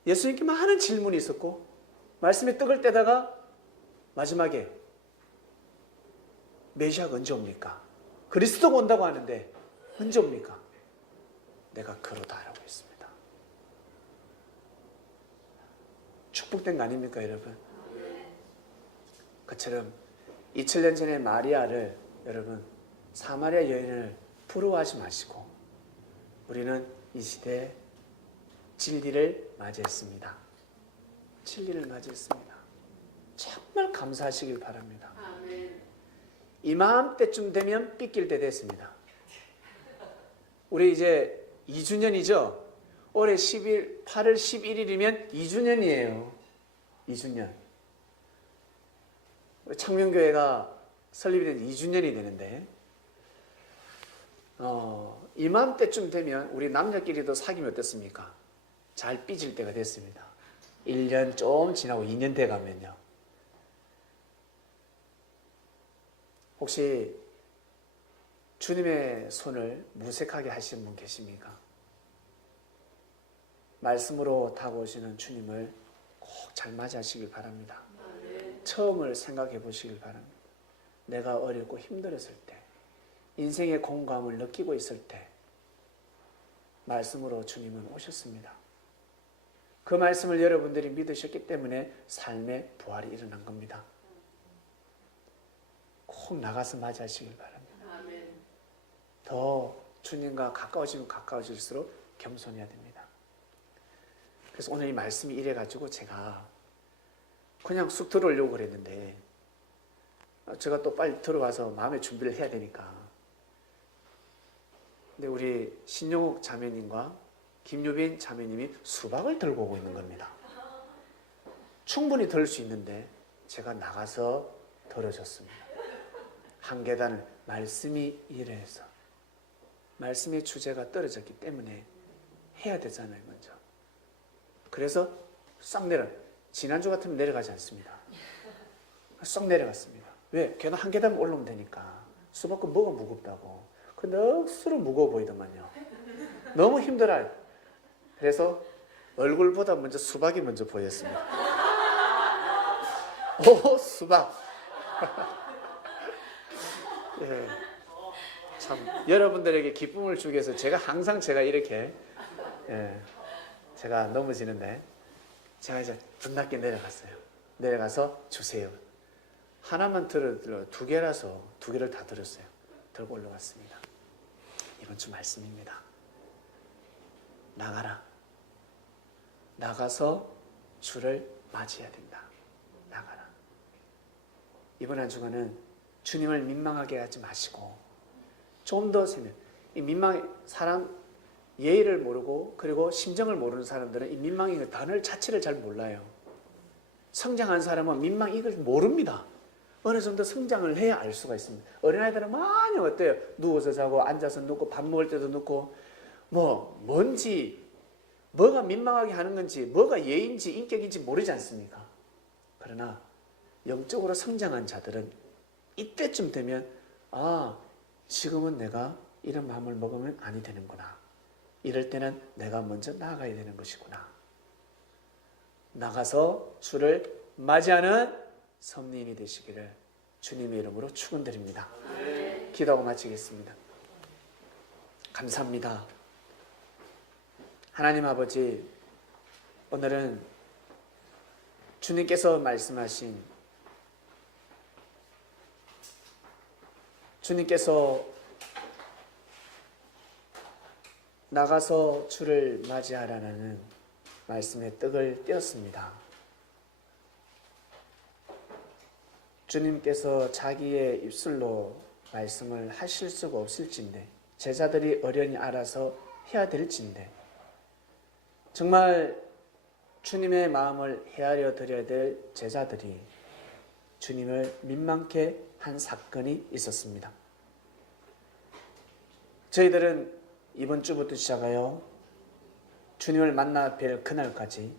예수님께 많은 질문이 있었고 말씀에 떡을 떼다가 마지막에 메시아가 언제 옵니까? 그리스도가 온다고 하는데 언제 옵니까? 내가 그러다라고 했습니다. 축복된 거 아닙니까 여러분? 그처럼 2000년 전에 마리아를 여러분 사마리아 여인을 부러워하지 마시고 우리는 이 시대에 진리를 맞이했습니다. 진리를 맞이했습니다. 정말 감사하시길 바랍니다. 이맘때쯤 되면 삐낄 때 됐습니다. 우리 이제 2주년이죠? 올해 8월 11일이면 2주년이에요. 2주년. 창명교회가 설립이 된 2주년이 되는데 이맘때쯤 되면 우리 남녀끼리도 사귀면 어떻습니까? 잘 삐질 때가 됐습니다. 1년 좀 지나고 2년 돼 가면요. 혹시 주님의 손을 무색하게 하시는 분 계십니까? 말씀으로 다가오시는 주님을 꼭 잘 맞이하시길 바랍니다. 처음을 생각해 보시길 바랍니다. 내가 어렵고 힘들었을 때, 인생의 공감을 느끼고 있을 때 말씀으로 주님은 오셨습니다. 그 말씀을 여러분들이 믿으셨기 때문에 삶의 부활이 일어난 겁니다. 꼭 나가서 맞이하시길 바랍니다. 더 주님과 가까워지면 가까워질수록 겸손해야 됩니다. 그래서 오늘 이 말씀이 이래가지고 제가 그냥 쑥 들어오려고 그랬는데 제가 또 빨리 들어와서 마음의 준비를 해야 되니까. 근데 우리 신용옥 자매님과 김유빈 자매님이 수박을 들고 오고 있는 겁니다. 충분히 들 수 있는데 제가 나가서 들어줬습니다. 한 계단을 말씀이 이래서 말씀의 주제가 떨어졌기 때문에 해야 되잖아요 먼저. 그래서 싹 지난주 같으면 내려가지 않습니다. 쏙 내려갔습니다. 왜? 걔는 한 계단 올라오면 되니까. 수박은 뭐가 무겁다고. 근데 억수로 무거워 보이더만요. 너무 힘들어요. 그래서 얼굴보다 먼저 수박이 먼저 보였습니다. 오, 수박. 예. 참 여러분들에게 기쁨을 주기 위해서 제가 항상 이렇게 제가 넘어지는데 제가 이제 분답게 내려갔어요. 내려가서 주세요. 하나만 들어 두 개라서 두 개를 다 들었어요. 들고 올라왔습니다. 이번 주 말씀입니다. 나가라. 나가서 주를 맞이해야 된다. 나가라. 이번 한 주간은 주님을 민망하게 하지 마시고 좀 더 세면 이 사람 예의를 모르고 그리고 심정을 모르는 사람들은 이 민망의 단어 자체를 잘 몰라요. 성장한 사람은 민망 이걸 모릅니다. 어느 정도 성장을 해야 알 수가 있습니다. 어린아이들은 많이 어때요? 누워서 자고 앉아서 눕고 밥 먹을 때도 눕고 뭔지 뭐가 민망하게 하는 건지 뭐가 예인지 인격인지 모르지 않습니까? 그러나 영적으로 성장한 자들은 이때쯤 되면 지금은 내가 이런 마음을 먹으면 아니 되는구나. 이럴 때는 내가 먼저 나가야 되는 것이구나. 나가서 주를 맞이하는 성인이 되시기를 주님의 이름으로 축원드립니다. 기도하고 마치겠습니다. 감사합니다. 하나님 아버지, 오늘은 주님께서 말씀하신 주님께서 나가서 주를 맞이하라는 말씀에 떡을 떼었습니다. 주님께서 자기의 입술로 말씀을 하실 수가 없을진데 제자들이 어련히 알아서 해야 될진데 정말 주님의 마음을 헤아려 드려야 될 제자들이 주님을 민망케 한 사건이 있었습니다. 저희들은 이번 주부터 시작하여 주님을 만나 뵐 그날까지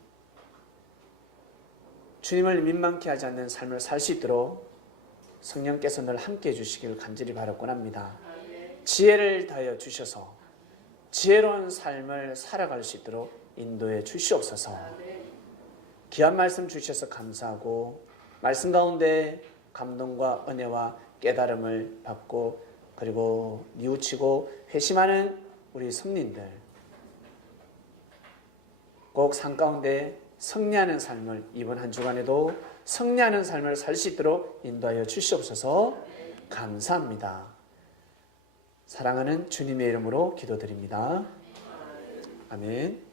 주님을 민망케 하지 않는 삶을 살 수 있도록 성령께서 늘 함께해 주시기를 간절히 바라곤 합니다. 지혜를 다하여 주셔서 지혜로운 삶을 살아갈 수 있도록 인도해 주시옵소서. 귀한 말씀 주셔서 감사하고 말씀 가운데 감동과 은혜와 깨달음을 받고 그리고 뉘우치고 회심하는 우리 성린들 꼭 산 가운데 승리하는 삶을 이번 한 주간에도 승리하는 삶을 살 수 있도록 인도하여 주시옵소서. 감사합니다. 사랑하는 주님의 이름으로 기도드립니다. 아멘.